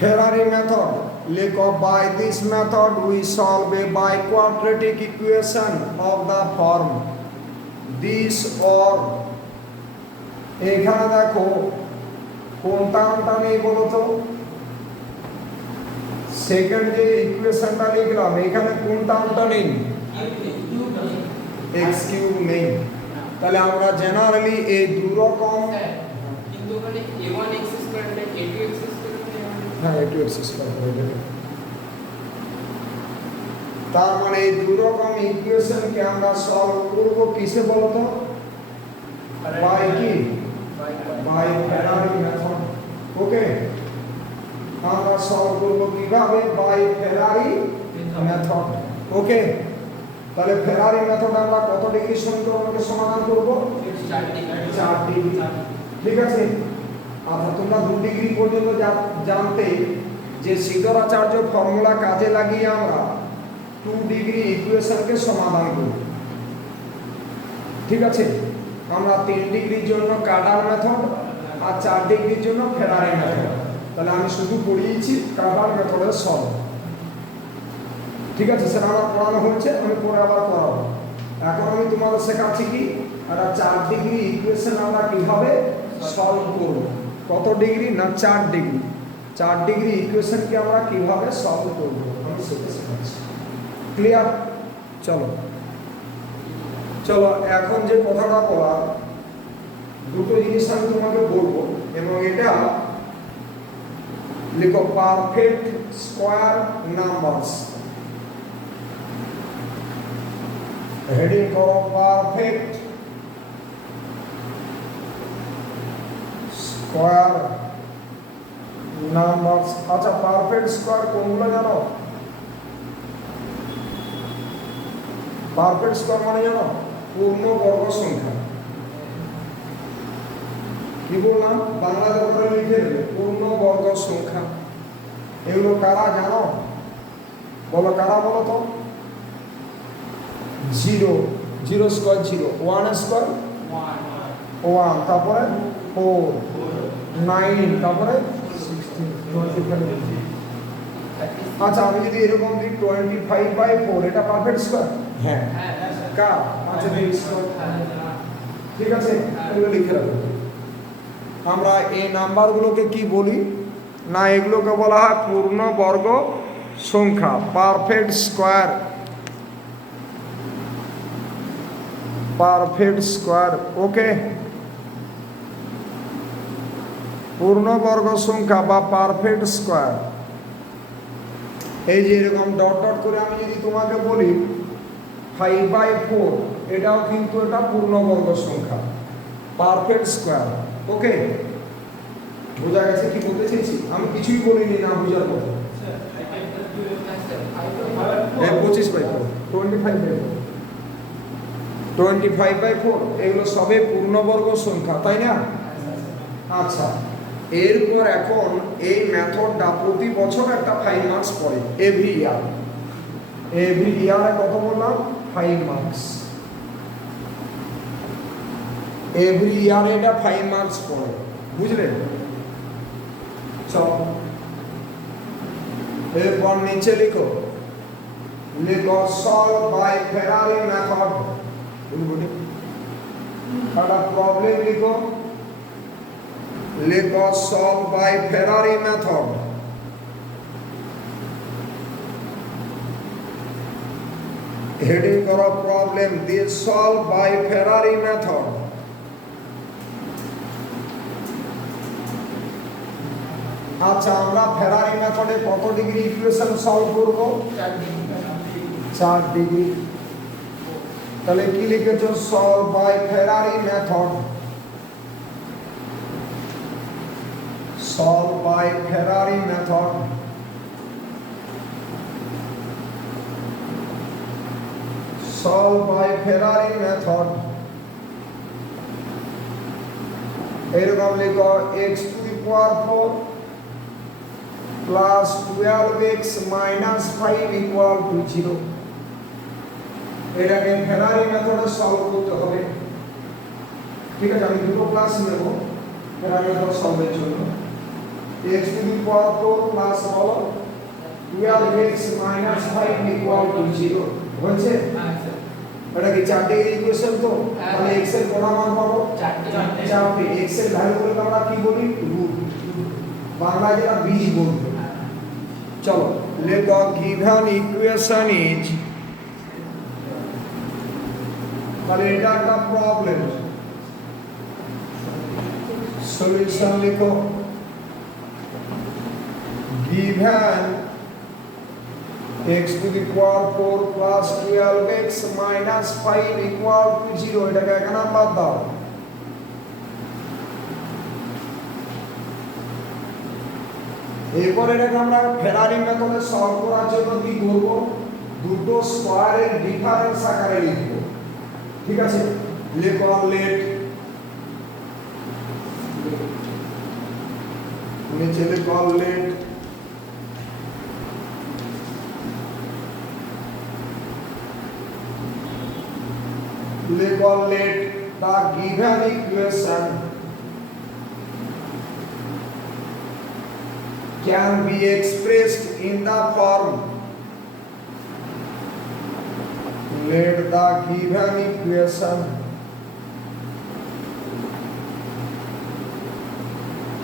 Ferrari method. By this method we solve a biquadratic equation of the form this or এখানে দেখো কোন টার্মটা নেই বলো তো সেকেন্ড যে ইকুয়েশনটা লিখলাম এখানে কোন টার্মটা নেই x কিউব নেই তাহলে আমরা জেনারেলি এই দুই রকম কিন্তু ওখানে a1x স্কয়ার না a2x স্কয়ার হ্যাঁ a2x স্কয়ার হয়ে যাবে তার মানে এই দুই রকম ইকুয়েশনকে আমরা সলভ করব কিসে বলো তো বাই কি বাই ফেরারি মেথড ওকে আমরা সলভ করব কিভাবে বাই ফেরারি মেথড ওকে তাহলে ফেরারি মেথড আমরা কত ডিগ্রি সমীকরণকে সমাধান করব 4 ডিগ্রি ঠিক আছে আচ্ছা তোমরা 2 ডিগ্রি পর্যন্ত জানতে যে সিদ্ধারাচার্য ফর্মুলা কাজে লাগিয়ে আমরা 2 ডিগ্রি ইকুয়েশনকে সমাধান করব ঠিক আছে আমরা 3 ডিগ্রির জন্য কার্ডার মেথড আর 4 ডিগ্রির জন্য ফেরারি মেথড তাহলে আমি শুধু পড়িয়েছি কার্ডার মেথডের সলভ ঠিক আছে স্যার আমার পড়ানো হচ্ছে আমি পরে আবার করাবো এখন আমি তোমাদের শেখাচ্ছি কি একটা 4 ডিগ্রি ইকুয়েশন আমরা কিভাবে সলভ করব কত ডিগ্রি না 4 ডিগ্রি 4 ডিগ্রি ইকুয়েশনকে আমরা কিভাবে সলভ করব আমি সেটা শেখাচ্ছি ক্লিয়ার চলো চলো এখন যে কথাটা বলা দুটো জিনিস আমি তোমাকে বলবো এবং এটা লিখো পারফেক্ট স্কয়ার নাম্বারস হেডিং করো পারফেক্ট স্কয়ার নাম্বারস আচ্ছা পারফেক্ট স্কয়ার কোনগুলো জানো পারফেক্ট স্কয়ার মানে জানো পূর্ণ বর্গ সংখ্যা কি বললাম বাংলাতে করে লিখে দেবে পূর্ণ বর্গ সংখ্যা এগুলো কারা জানো বলো কারা বলো তো 0 0 স্কয়ার 0 1 স্কয়ার 1 তারপরে 4 9 তারপরে 16 25 আচ্ছা আমি যদি এরকম দিই 25/4 এটা পারফেক্ট স্কয়ার হ্যাঁ কা আচ্ছা ঠিক আছে এগুলো লিখে রাখো আমরা এই নাম্বারগুলোকে কি বলি না এগুলোকে বলা হয় পূর্ণ বর্গ সংখ্যা পারফেক্ট স্কয়ার ওকে পূর্ণ বর্গ সংখ্যা বা পারফেক্ট স্কয়ার এই যে এরকম ডট ডট করে আমি যদি তোমাকে বলি 5/4 এটাও কিন্তু এটা পূর্ণবর্গ সংখ্যা পারফেক্ট স্কয়ার ওকে বোঝা গেছে কি বলতে চাইছি আমি কিছুই বলিনি না বোঝার কথা 25/4 25/4 এগুলো সবে পূর্ণবর্গ সংখ্যা তাই না আচ্ছা এরপর এখন এই মেথডটা প্রতি বছর একটা 5 মার্কস পড়ে এভরি ইয়ারে কত বললাম 5 মার্কস এভরি ইয়ারে এটা 5 মার্কস পড়ে বুঝলে চলো এরপর নিচে লিখো সলভ বাই ফেরারি মেথড একটা প্রবলেম লিখো solve by Ferrari method heading করো problem this solve by Ferrari method আচ্ছা আমরা ফেরারি মেথডে কত ডিগ্রি ইকুয়েশন সলভ করব 4 ডিগ্রি তাহলে কি লিখেছো solve by Ferrari method solve by Ferrari method solve by Ferrari method এরকম লিখো x to the power 4 plus 12x minus 5 equal to 0 এটাকে ফেরারি মেথডে সলভ করতে হবে ঠিক আছে আমি দুটো ক্লাস নেব ফেরারি মেথড সলভের জন্য x to the power 4 plus বলো 12x minus 5 equal to 0 হচ্ছে হ্যাঁ স্যার এটা কি চারটে ইকুয়েশন তো হ্যাঁ। তাহলে x এর কোন মান পাবো চারটে x এর ভ্যালু গুলো আমরা কি বলি রুট বাংলা যেটা বীজ বলবো চলো let the given equation is তাহলে এটা একটা প্রবলেম সলিউশন লিখো given x to the power 4 plus 12x minus 5 equal to 0 এটাকে এখানে বাদ দাও এরপর এটাকে আমরা ফেরারি মেথডে সলভ করার জন্য কি করব দুটো স্কয়ারের ডিফারেন্স আকারে লিখব ঠিক আছে লেখো লেট নিচে লেখো লেট লেখো late the given equation can be expressed in the form let the given equation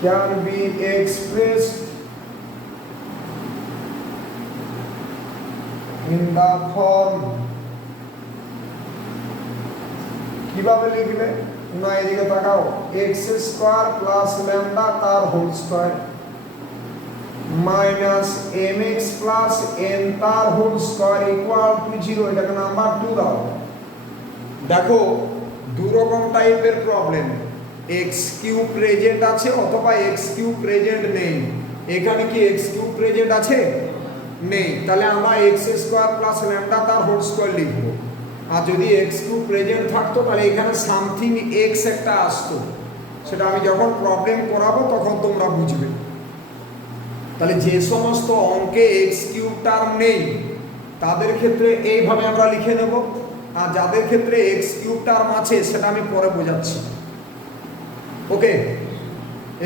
can be expressed in the form কিভাবে লিখবে না এদিকে তাকাও x স্কয়ার প্লাস ল্যামডা তার whole square minus mx plus n তার whole square equal to 0 এটাকে number 2 দাও দেখো দুই রকম টাইপের প্রবলেম x কিউব প্রেজেন্ট আছে অথবা x কিউব প্রেজেন্ট নেই এখানে কি x কিউব প্রেজেন্ট আছে নেই তাহলে আমরা x স্কয়ার প্লাস ল্যামডা তার হোল স্কয়ার লিখব আর যদি x কিউব প্রেজেন্ট থাকতো তাহলে এখানে সামথিং x একটা আসতো সেটা আমি যখন প্রবলেম করাবো তখন তোমরা বুঝবে তাহলে যে সমস্ত অঙ্কে x কিউব টার্ম নেই তাদের ক্ষেত্রে এইভাবে আমরা লিখে নেব আর যাদের ক্ষেত্রে x কিউব টার্ম আছে সেটা আমি পরে বোঝাচ্ছি ওকে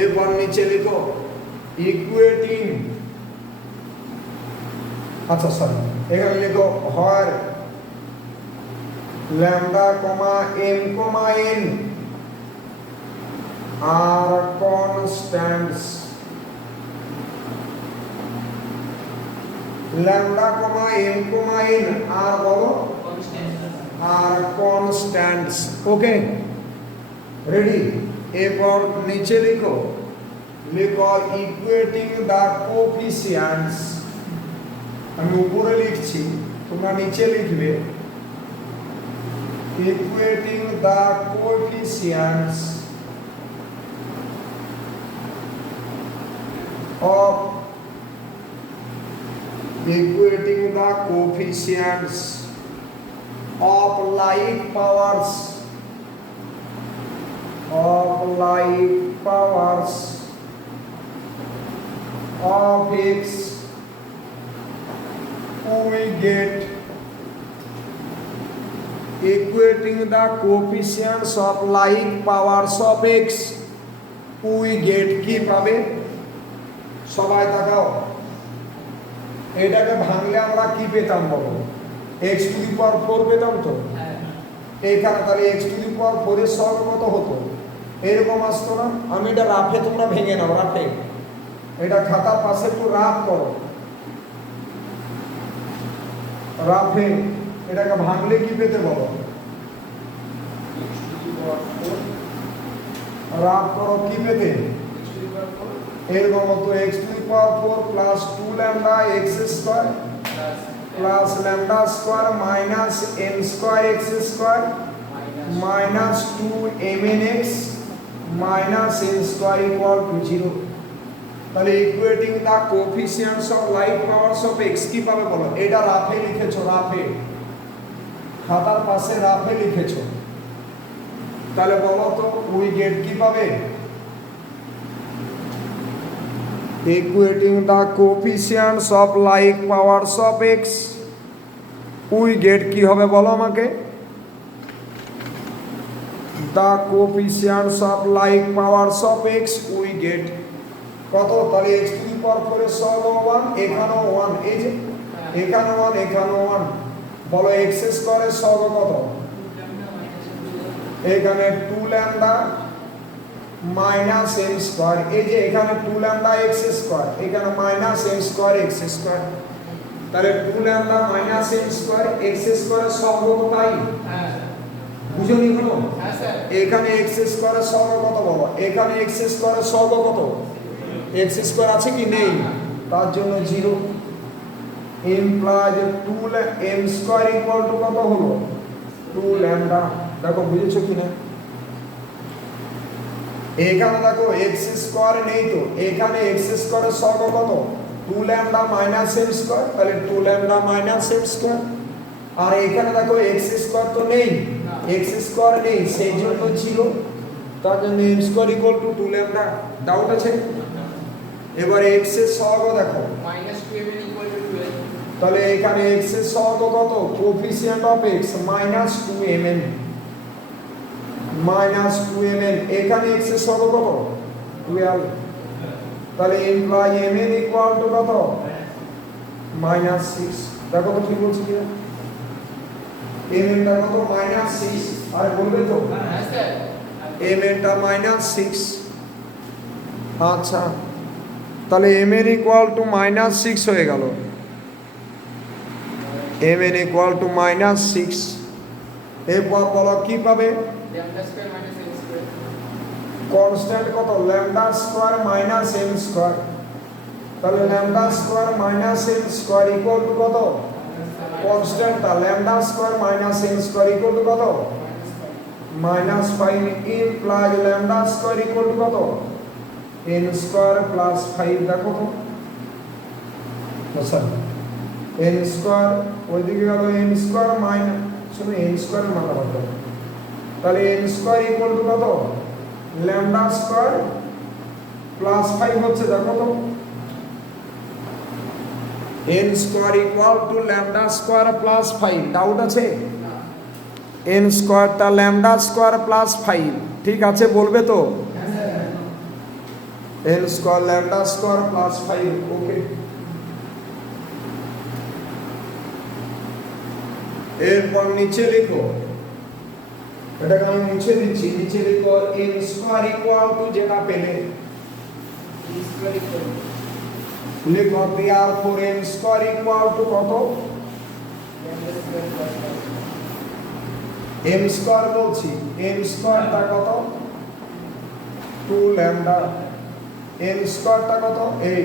এরপর নিচে লিখো ইকুয়েটিং আচ্ছা সরি এখানে লিখো হয় lambda comma m comma n are constants lambda comma m comma n are বলো are constants okay ready এরপর নিচে লিখো ইকুয়েটিং দ্য কোএফিসিয়েন্টস আমি উপরে লিখছি তোমরা নিচে লিখবে equating the coefficients of like powers of x we get equating the coefficients of like powers of x we get কি পাবে সবাই তাকাও এটাকে ভাঙলে আমরা কি পেতাম বলো x টু দি পাওয়ার 4 পেতাম তো এইখানে তাহলে x টু দি পাওয়ার 4 এর সহগ কত হতো এরকম আসতো না আমি এটা রাফে তোমরা ভেঙে নাও রাফে এটা খাতার পাশে একটু রাফ করো রাফে এটাকে ভাঙলে কি পেতে বলো রাফ করো কি পেতে এরকম তো x to the power 4 plus 2 lambda x square plus lambda square minus n square x square minus 2 mn x minus n square equal to 0 তাহলে equating the coefficients of like powers of x কি পাবে বলো এটা রাফে লিখেছো রাফে খাতার পাশে রাফে লিখেছো তাহলে বলো তো উই গেট কি পাবে equating the coefficients of like powers of x we get কি হবে বলো আমাকে the coefficients of like powers of x we get কত, তাহলে x টু দি পাওয়ার 4 এর সহগ 1, এখানেও 1, এই যে এখানে 1 এখানেও 1, বলো x স্কয়ারের সহগ কত, এখানে 2 ল্যামডা মাইনাস m স্কয়ার, এই যে এখানে 2 ল্যামডা x স্কয়ার, এখানে minus m square x square, তাহলে 2 lambda minus m square x স্কয়ারের সহগ কত তাই বুঝুনি হলো। হ্যাঁ স্যার, এখানে x স্কয়ারের সহগ কত বলো, এখানে x স্কয়ারের সহগ কত, x স্কয়ার আছে কি নেই, তার জন্য 0 implies 2 m square equal to কত হলো 2 ল্যামডা। দেখো বুঝেছো কিনা, এখানে দেখো x স্কয়ার নেই, তো এখানে x স্কয়ারের সহগ কত 2 ল্যামডা মাইনাস m স্কয়ার, তাহলে 2 ল্যামডা মাইনাস m স্কয়ার, আর এখানে দেখো x স্কয়ার তো নেই, x স্কয়ার নেই, সেই জন্য 0, তার জন্য m square equal to 2 lambda. Doubt আছে? এবারে x এর সহগ দেখো, -2mn = 12, তাহলে এখানে x এর সহগ কত, coefficient of x -2mn, -2mn, এখানে x এর সহগ কত 12, তাহলে ইমপ্লাই mn ইকুয়াল টু কত -6। দেখো তো কি বলছি কিনা, mn টা কত -6, আর বলবে তো হ্যাঁ স্যার, mn টা -6। আচ্ছা, তাহলে mn ইকুয়াল টু -6 হয়ে গেল, mn ইকুয়াল টু -6। এরপর বলো কি পাবে, λ² - m², কনস্ট্যান্ট কত lambda square minus m square, তাহলে lambda square minus m square equal to কত, কনস্ট্যান্টটা lambda square minus m square equal to কত -5 implies lambda square equal to কত n স্কয়ার প্লাস 5। দেখো তো আচ্ছা, n স্কয়ার ওইদিকে গেল n স্কয়ার মাইনাস, শুনো n স্কয়ার মাথা বাদ, তাহলে n স্কয়ার ইকুয়াল টু কত ল্যামডা স্কয়ার প্লাস 5 হচ্ছে, দেখো তো n square equal two lambda square plus 5। Doubt আছে? n স্কয়ারটা ল্যামডা স্কয়ার প্লাস 5, ঠিক আছে বলবে তো, n square lambda square plus 5, ওকে। এরপর নিচে লিখো, এটাকে আমি মুছে দিচ্ছি, নিচে লিখো m স্কয়ার ইকুয়াল টু যেটা পেলে লিখো therefore m square equal to কত, m স্কয়ার বলছি, m স্কয়ারটা কত 2 ল্যামডা, m স্কয়ারটা কত, এই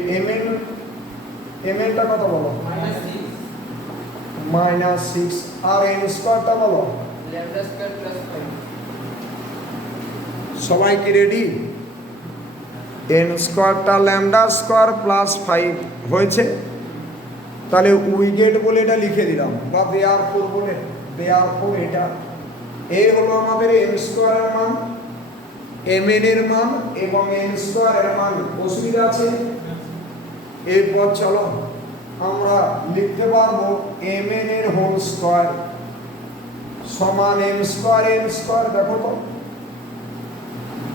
mn টা কত বলো -6, আর m স্কয়ারটা বলো λ² + 5, সবাই কি রেডি, n স্কয়ারটা ল্যামডা স্কয়ার প্লাস 5 হয়েছে, তাহলে উই গেট বলে এটা লিখে দিলাম, বা দেয়ারফর বলে, দেয়ারফর এটা এই হলো আমাদের m স্কয়ারের মান, mn এর মান এবং n স্কয়ারের মান। অসুবিধা আছে? এরপর চলো আমরা লিখতে পারবো mn এর হোল স্কয়ার সমান m স্কয়ার n স্কয়ার। দেখো তো,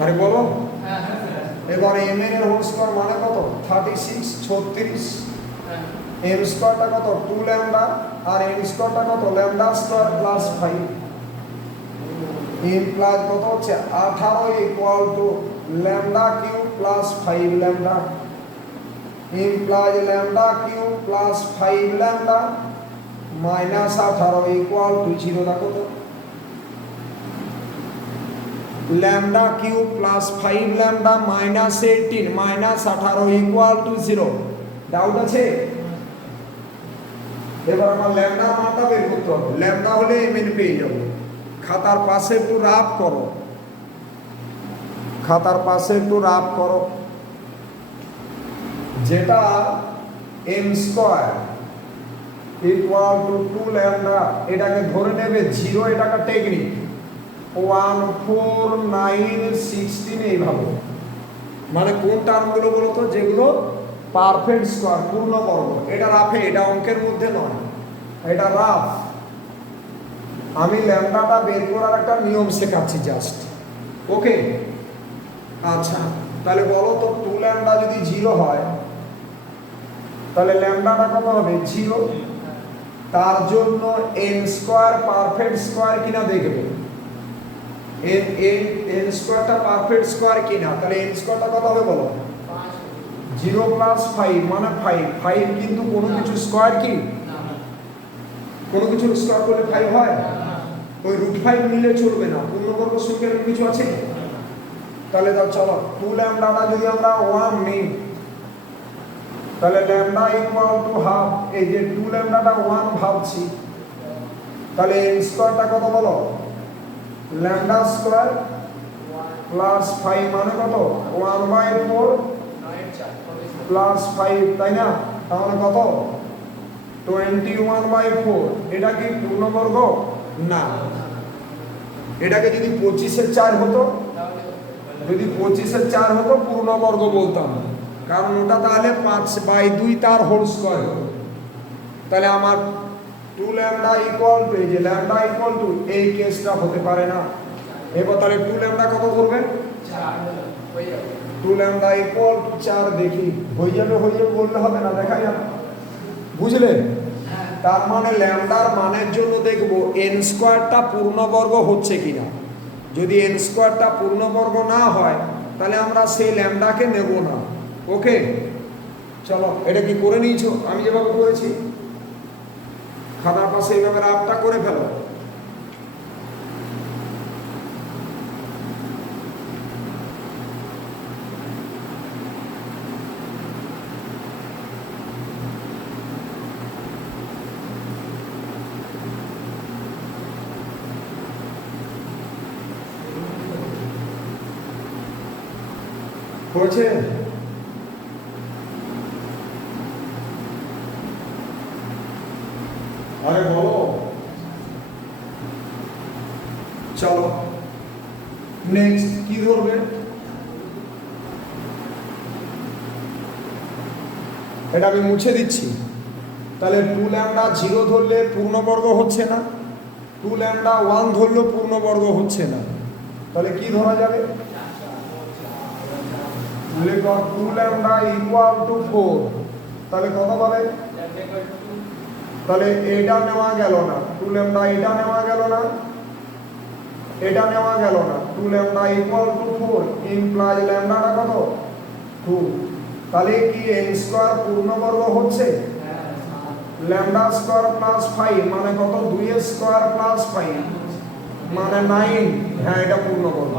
আরে বলো, হ্যাঁ হ্যাঁ স্যার, এবার mn এর হোল স্কয়ার মানে কত 36, 36, হ্যাঁ m স্কয়ারটা কত 2 ল্যামডা, আর n স্কয়ারটা কত ল্যামডা স্কয়ার প্লাস 5, ইমপ্লাইজ কত হচ্ছে 18 equal to lambda cube plus 5 lambda, implies lambda cube plus 5 lambda minus 18 equal to 0। দেখো তো, lambda cube plus 5 lambda minus 18 minus 18 equal to 0। Doubt আছে? এবার আমার ল্যামডার মানটা বের করতে হবে, ল্যামডা হলে mn পেয়ে যাব। খাতার পাশে একটু রাফ করো, খাতার পাশে একটু রাফ করো, যেটা m square equal to 2 lambda, এটাকে ধরে নেবে 0, এটাকে টেকনিক 1 4 9 16 এইভাবে, মানে কোন টার্মগুলো বলো তো, যেগুলো পারফেক্ট স্কয়ার পূর্ণবর্গ। এটা রাফে, এটা অঙ্কের মধ্যে নয়, এটা রাফ। আমি ল্যামডাটা বের করার একটা নিয়ম শেখাচ্ছি জাস্ট, ওকে। আচ্ছা, তাহলে বলো তো 2 ল্যামডা যদি 0 জিরো হয় তাহলে ল্যামডাটা কত হবে জিরো। তার জন্য এন স্কোয়ার পারফেক্ট স্কোয়ার কিনা দেখবে, এন এন এন স্কোয়ারটা পারফেক্ট স্কোয়ার কিনা। তাহলে এন স্কোয়ারটা কত হবে বলো, 0 প্লাস 5 মানে 5। 5 কিন্তু কোনো কিছু স্কোয়ার কি, কোনো কিছু স্কোয়ার করলে 5 হয়? ওই √5 নিলে চলবে না, পূর্ণবর্গ সংখ্যার কিছু আছে। তাহলে দাও চলো 2 ল্যামডাটা যদি আমরা 1 নিই তাহলে ল্যামডা ইকুয়াল টু হাফ। এই যে 2 ল্যামডাটা 1 ভাবছি, তাহলে এন স্কোয়ারটা কত বলো, ল্যামডা স্কোয়ার প্লাস 5 মানে কত 1/4 প্লাস 5, তাই না? তাহলে কত 21/4। এটা কি পূর্ণবর্গ না। এটাকে যদি 25-এর 4 হতো, যদি 25-এর 4 হতো পূর্ণবর্গ বলতাম, কারণ ওটা তাহলে 5/2 তার হোল স্কয়ার হতো। তাহলে আমার 2 ল্যামডা ইকুয়াল টু, এই যে ল্যামডা ইকুয়াল টু, এই কেসটা হতে পারে না। এবার তাহলে 2 ল্যামডা কত করবে, 2 ল্যামডা ইকুয়াল টু 4। দেখি হয়ে যাবে বললে হবে না, দেখা যাবে, বুঝলে? তার মানে ল্যামডার মানের জন্য দেখব এন স্কোয়ারটা পূর্ণবর্গ হচ্ছে কিনা। যদি এন স্কোয়ারটা পূর্ণবর্গ না হয় তাহলে আমরা সেই ল্যামডাকে নেব না। ওকে, চলো এটা কি করে নিয়েছো, আমি যেভাবে করেছি খাতার পাশে এইভাবে রাফটা করে ফেলো। হয়েছে? আরে বলো, চলো নেক্সট কি ধরবে? এটা আমি মুছে দিচ্ছি। তাহলে 2 ল্যামডা 0 ধরলে পূর্ণবর্গ হচ্ছে না, 2 ল্যামডা 1 ধরলেও পূর্ণবর্গ হচ্ছে না। তাহলে কি ধরা যাবে? লেখো 2 ল্যামডা ইকুয়াল টু 4। তাহলে কত পাবে? তাহলে এটা নেওয়া গেল না, 2 ল্যামডা এটা নেওয়া গেল না, এটা নেওয়া গেল না। 2 ল্যামডা ইকুয়াল টু 4 ইমপ্লাই ল্যামডাটা কত 2। তাহলে কি এন স্কয়ার পূর্ণবর্গ হচ্ছে? ল্যামডা স্কয়ার প্লাস 5 মানে কত, 2 স্কয়ার প্লাস 5 মানে 9। হ্যাঁ এটা পূর্ণবর্গ।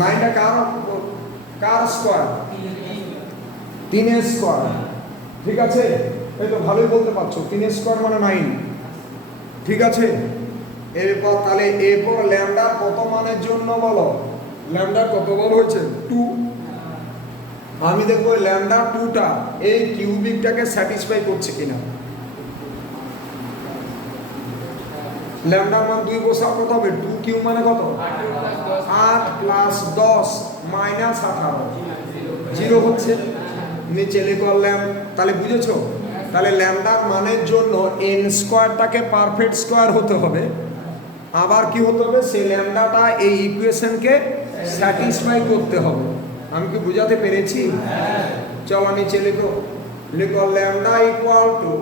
9টা কার স্কয়ার? 3 স্কয়ার। ঠিক আছে, এই তো ভালোই বলতে পারছো, 3 স্কয়ার মানে 9। ঠিক আছে, এরপর তাহলে এরপর ল্যামডা কত মানের জন্য বলো, ল্যামডা কত বল হয়েছে 2। আমি দেখবো ল্যামডা 2টা এই কিউবিকটাকে স্যাটিসফাই করছে কিনা। ল্যামডার মান 2 বসাও, কত হবে 2 কিউ মানে কত 8 প্লাস 10 মাইনাস 18, 0 হচ্ছে। নিচে লিখলাম, তাহলে বুঝেছো? তাহলে ল্যামডার মানের জন্য এন স্কোয়ারটাকে পারফেক্ট স্কোয়ার হতে হবে, আবার কি হতে হবে, সেই ল্যামডাটা এই ইকুয়েশনকে স্যাটিসফাই করতে হবে। আমি কি বুঝাতে পেরেছি? চলো নিচে লিখো, লিখো ল্যামডা ইকুয়াল টু,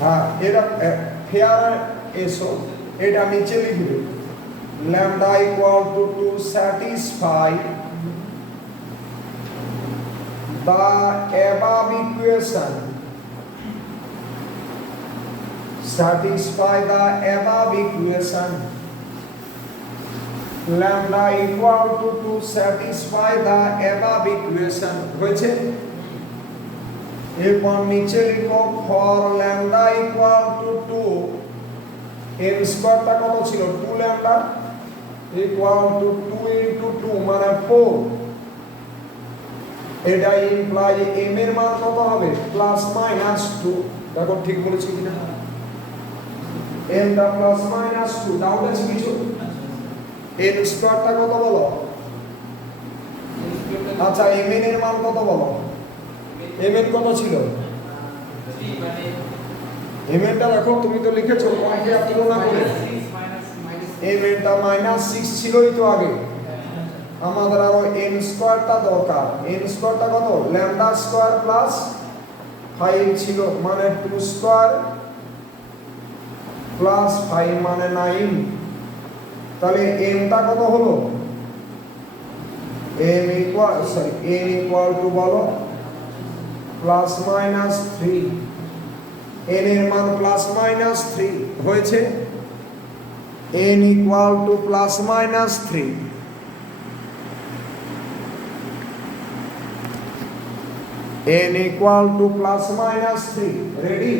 হ্যাঁ এটা ফেয়ার এসো, এটা নিচে লিখবে lambda equal to satisfy the above equation, satisfy the above equation, lambda equal to satisfy the above equation হয়েছে। এরপর নিচে লিখো for lambda equal to 2, n স্কয়ারটা কত ছিল 2 lambda equal to 2 into 2 মানে 4। এটা ইমপ্লাই m এর মান কত হবে প্লাস মাইনাস 2। দেখো ঠিক বলেছি কিনা, m টা প্লাস মাইনাস 2 ডাউট আছে কিছু? n স্কয়ারটা কত বলো? আচ্ছা m এর মান কত বলো? m এর কত ছিল? m এরটা দেখো, তুমি তো লিখেছো কমকে তুলনা করে এম এরটা -6 ছিলই তো আগে, আমাদের আরো n স্কয়ারটা দরকার। n স্কয়ারটা কত? ল্যামডা স্কয়ার প্লাস 5 ছিল, মানে 2 স্কয়ার প্লাস 5 মানে 9। তাহলে m টা কত হলো? m ইকুয়াল টু বলো প্লাস মাইনাস 3। n এর মান প্লাস মাইনাস 3 হয়েছে, n equal to plus minus 3। n equal to plus minus 3। Ready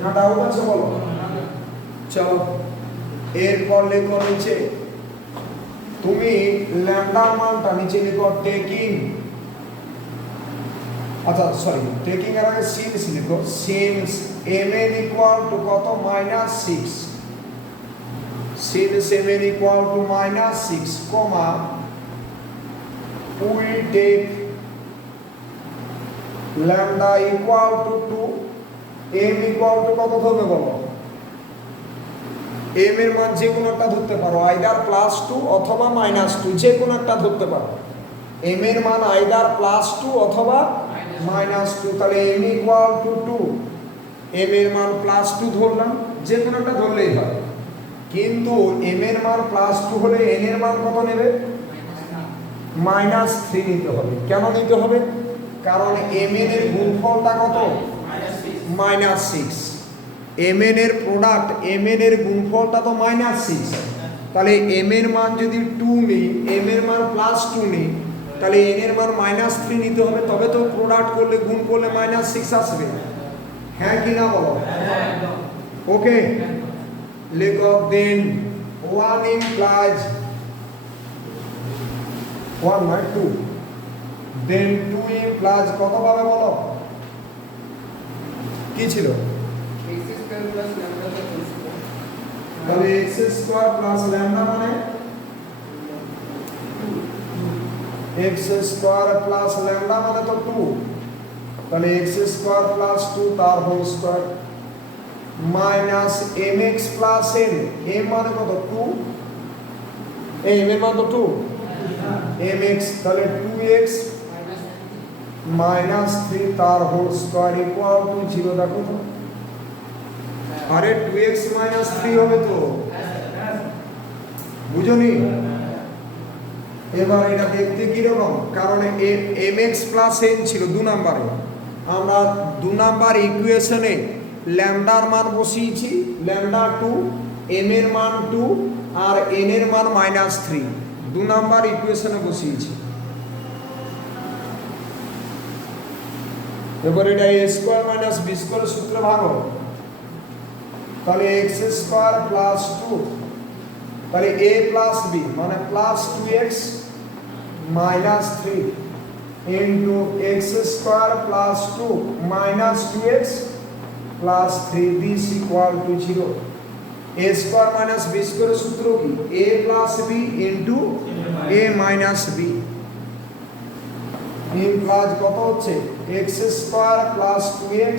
না ডাউট আছে বলো? চলো এরপর লেখো নিচে, তুমি ল্যামডার মানটা নিচে লিখো টেকিং, আচ্ছা সরি টেকিং এর আগে সিন্স লিখো, সিন্স mn ইকুয়াল টু কত? -6, since mn equal to -6 comma we take lambda equal to 2, m equal to কত ধরবে বলো? m এর মান যে কোনো একটা ধরতে পারো, আইদার +2 অথবা -2, যে কোনো একটা ধরতে পারো। m এর মান আইদার +2 অথবা -2, তাহলে m equal to 2, m এর মান +2 ধরলাম, যে কোনো একটা ধরলেই হয়। কিন্তু m এর মান +2 হলে n এর মান কত নেবে? -3 নিতে হবে। কেন নিতে হবে? কারণ mn এর গুণফলটা কত? -6। mn এর প্রোডাক্ট, mn এর গুণফলটা তো -6, তাহলে m এর মান যদি 2 নিই, m এর মান +2 নিই, তাহলে n এর মান -3 নিতে হবে, তবে তো প্রোডাক্ট করলে গুণ করলে -6 আসবে। হ্যাঁ কি না বলো? ওকে লেখো দেন 1 implies 1 নয় 2, দেন 2 implies কত পাবে বলো? কি ছিল? তাহলে x স্কয়ার প্লাস ল্যামডা মানে x স্কয়ার প্লাস ল্যামডা মানে তো 2, তাহলে x স্কয়ার প্লাস 2 তার whole square minus mx plus n, m মানে কত? 2, এই m এর মান তো 2, mx তাহলে 2x মাইনাস 3 তার হোল স্কয়ার ইকুয়াল টু 0। দেখো তো, আরে 2x মাইনাস 3 হবে তো, বুঝনি? এবার এটা দেখতে কিরকম, কারণ mx প্লাস n ছিল 2 নম্বরে, আমরা 2 নাম্বার ইকুয়েশনে ল্যামডার মান বসিয়েছি ল্যামডা 2, m এর মান 2 আর n এর মান -3, 2 নাম্বার ইকুয়েশনে বসিয়েছি। এবার এটা a square minus b square সূত্রে ভাঙো, তাহলে x স্কয়ার প্লাস 2, তাহলে a প্লাস b মানে plus 2x minus 3 into x square plus 2 minus 2x plus 3 this equal to 0। a square minus b স্কয়ারের সূত্র কি? a plus b into a minus b implies কত হচ্ছে? x square plus 2x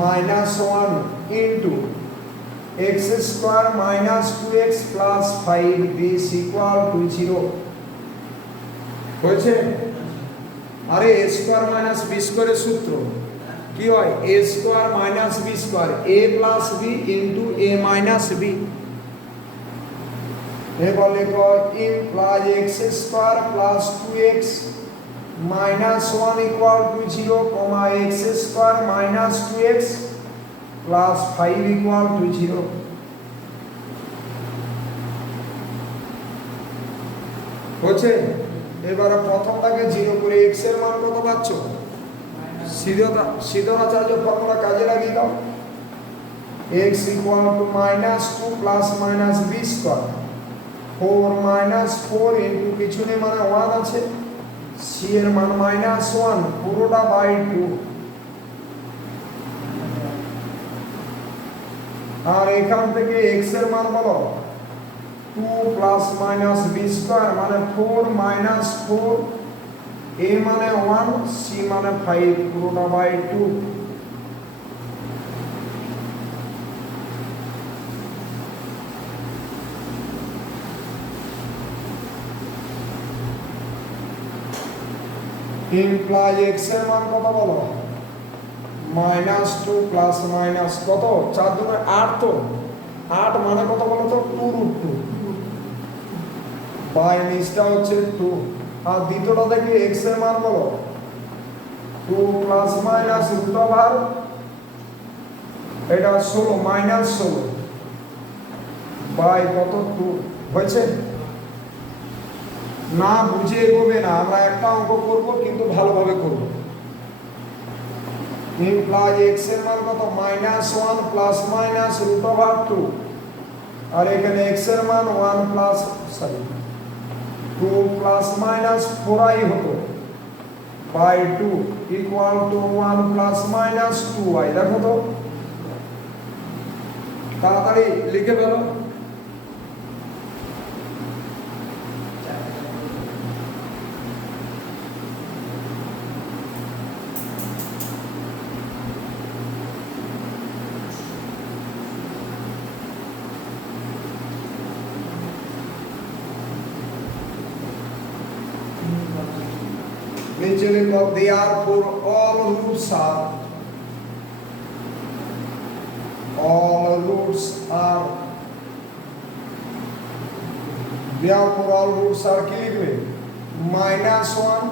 minus 1 into x square minus 2x plus 5 this equal to 0 হয়েছে। আরে a square minus b স্কয়ারের সূত্র কি হয়? a square minus b square, a plus b into a minus b। এবার লেখো implies x square plus 2x minus 1 equal to 0, comma x square minus 2x plus 5 equal to 0। হচ্ছে। এবারে প্রথমটাকে 0 করে x এর মান কত পাচ্ছ? সিদ্ধারাচার্য ফর্মুলা কাজে লাগিয়ে দাও, x equal to -2 plus minus b square 4 minus 4 into পিছনে মানে 1 আছে, c এর মান -1 পুরোটা বাই 2, আর এখান থেকে x এর মান বলো 2 প্লাস মাইনাস b স্কয়ার মানে 4 মাইনাস 4, a মানে 1, c মানে 5 পুরোটা বাই 2। ইমপ্লাই এক্স এর মান কত বলো, -2 প্লাস মাইনাস কত 4 দুগুণে 8, তো 8 মানে কত বলো তো 2√2 বাই নিচটা হচ্ছে 2, আর দ্বিতীয়টা দেখি এক্স এর মান বলো 2 প্লাস মাইনাস রুট ওভার এটা 16 -16 বাই কত 2 হয়েছে। না বুঝে এগোবে না, আমরা একটা অঙ্ক করব কিন্তু ভালোভাবে করব। ইমপ্লাই এক্স এর মান কত -1 প্লাস মাইনাস রুট ওভার 2, আর এখানে এক্স এর মান 2 প্লাস মাইনাস 4i হতো by 2 equal to 1 plus minus 2i। দেখো তো তাড়াতাড়ি লিখে ফেলো। नीचे लिखो therefore all roots are therefore all roots are কি লিখবে -1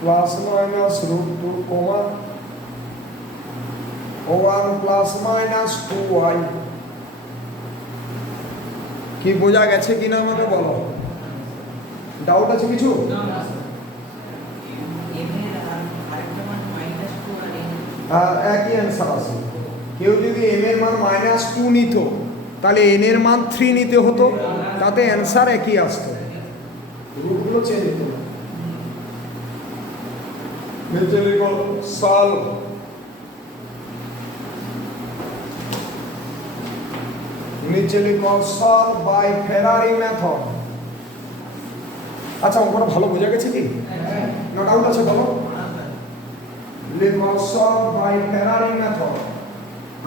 প্লাস মাইনাস √2 কমা 1 প্লাস মাইনাস 2i। কি বোঝা গেছে কিনা আমাকে বলো, ডাউট আছে কিছু? একই অ্যান্সার আছে। কেউ যদি m এর মান -2 নিত তাহলে n এর মান 3 নিতে হতো, তাতে অ্যান্সার একই আসতো, রুটগুলো চেঞ্জ হতো না। নিচে লিখো সলভ। নিচে লিখো সলভ বাই ফেরারি মেথড। আচ্ছা অঙ্কটা ভালো বোঝা গেছে কি না ডাউট আছে বলো? লিখো সলভ বাই ফেরারি মেথড।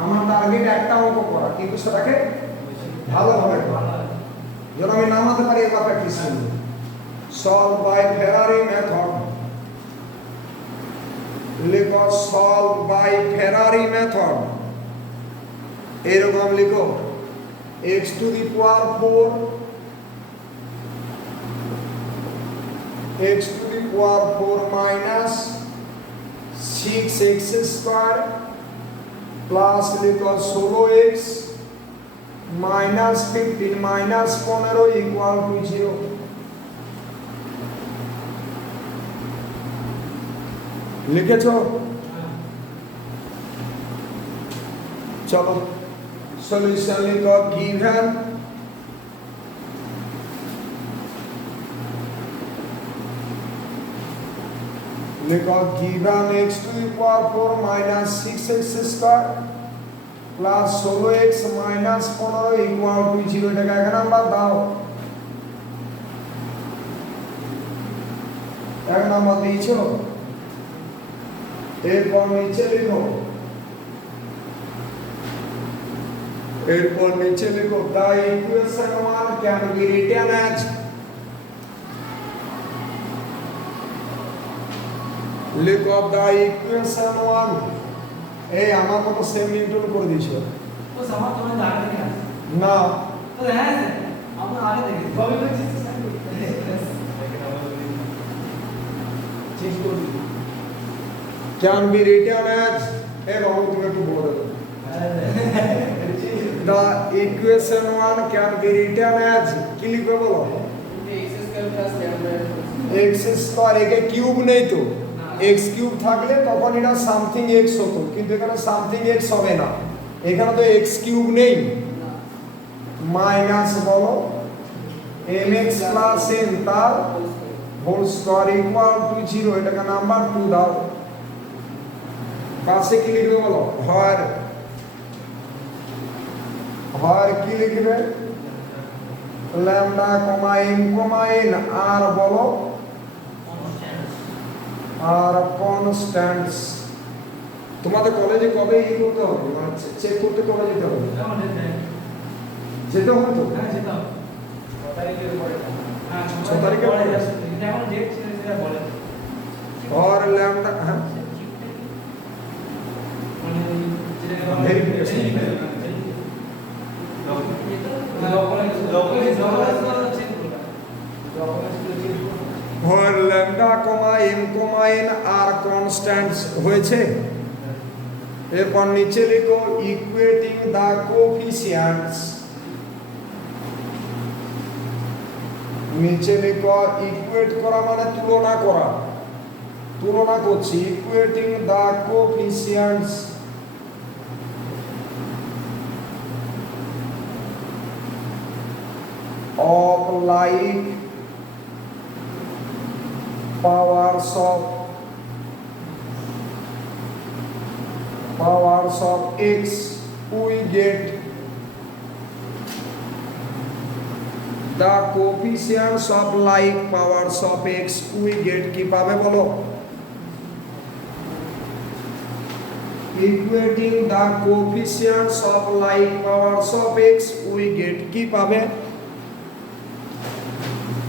আমার টার্গেট একটা অঙ্ক করা, কিন্তু সেটাকে ভালোভাবে করা, যেন আমি নামাতে পারি এবার প্র্যাকটিস করব। Solve by Ferrari method. লিখো সলভ বাই ফেরারি মেথড। এরকম লিখো x to the power 4 x to the power 4 minus 6x square plus লিখো 16x minus 15 minus 15 equal to 0। লিখেছো? চলো সলিউশন লিখো। গিভেন লিখো given x to the power 4 minus 6x square plus 16x minus 15 equal to 0। এটাকে এক number দাও, এক number দিয়েছো। এরপর নিচে লিখো, এরপর নিচে লিখো the equation 1 can be written as লিখো the equation 1। এই আমার মতো সেম নিউটন করে দিয়েছো वो समझ तुम्हें आगे नहीं आता না तो है हम आगे देखेंगे कभी कोई चीज चेंज कर दी can be written as এই বাবু তুমি একটু বলে দাও। the equation 1 can be written as কি লিখবে বলো? x square plus lambda x square, একে কিউব নেই তো, x কিউব থাকলে তখন এটা সামথিং x হতো, কিন্তু এখানে সামথিং x হবে না, এখানে তো x কিউব নেই। মাইনাস বলো mx প্লাস n তার হোল স্কয়ার ইকুয়াল টু 0। এটাকে নাম্বার 2 দাও। পাশে কি লিখবে বলো? হয় কি লিখবে? Lambda comma m comma n, আর বলো আর কনস্ট্যান্টস। তোমাদের কলেজে কবে ই করতে হবে, মানে চেক করতে কবে যেতে হবে? যেতে হবে তো? হ্যাঁ যেটা 6 তারিখের পরে হ্যাঁ 6 তারিখের পরে এখন ডেট ছিল সেটা বলে और लैम्डा हाँ where lambda comma n are constants হয়েছে এরপর নিচে লিখো ইকুয়েটিং দা কোএফিসিয়েন্টস নিচে লিখো ইকুয়েট করা মানে তুলনা করছি equating the coefficients of like powers of x we get the coefficients of like powers of x we get কি পাবে বলো equating the coefficients of like powers of x we get কি পাবে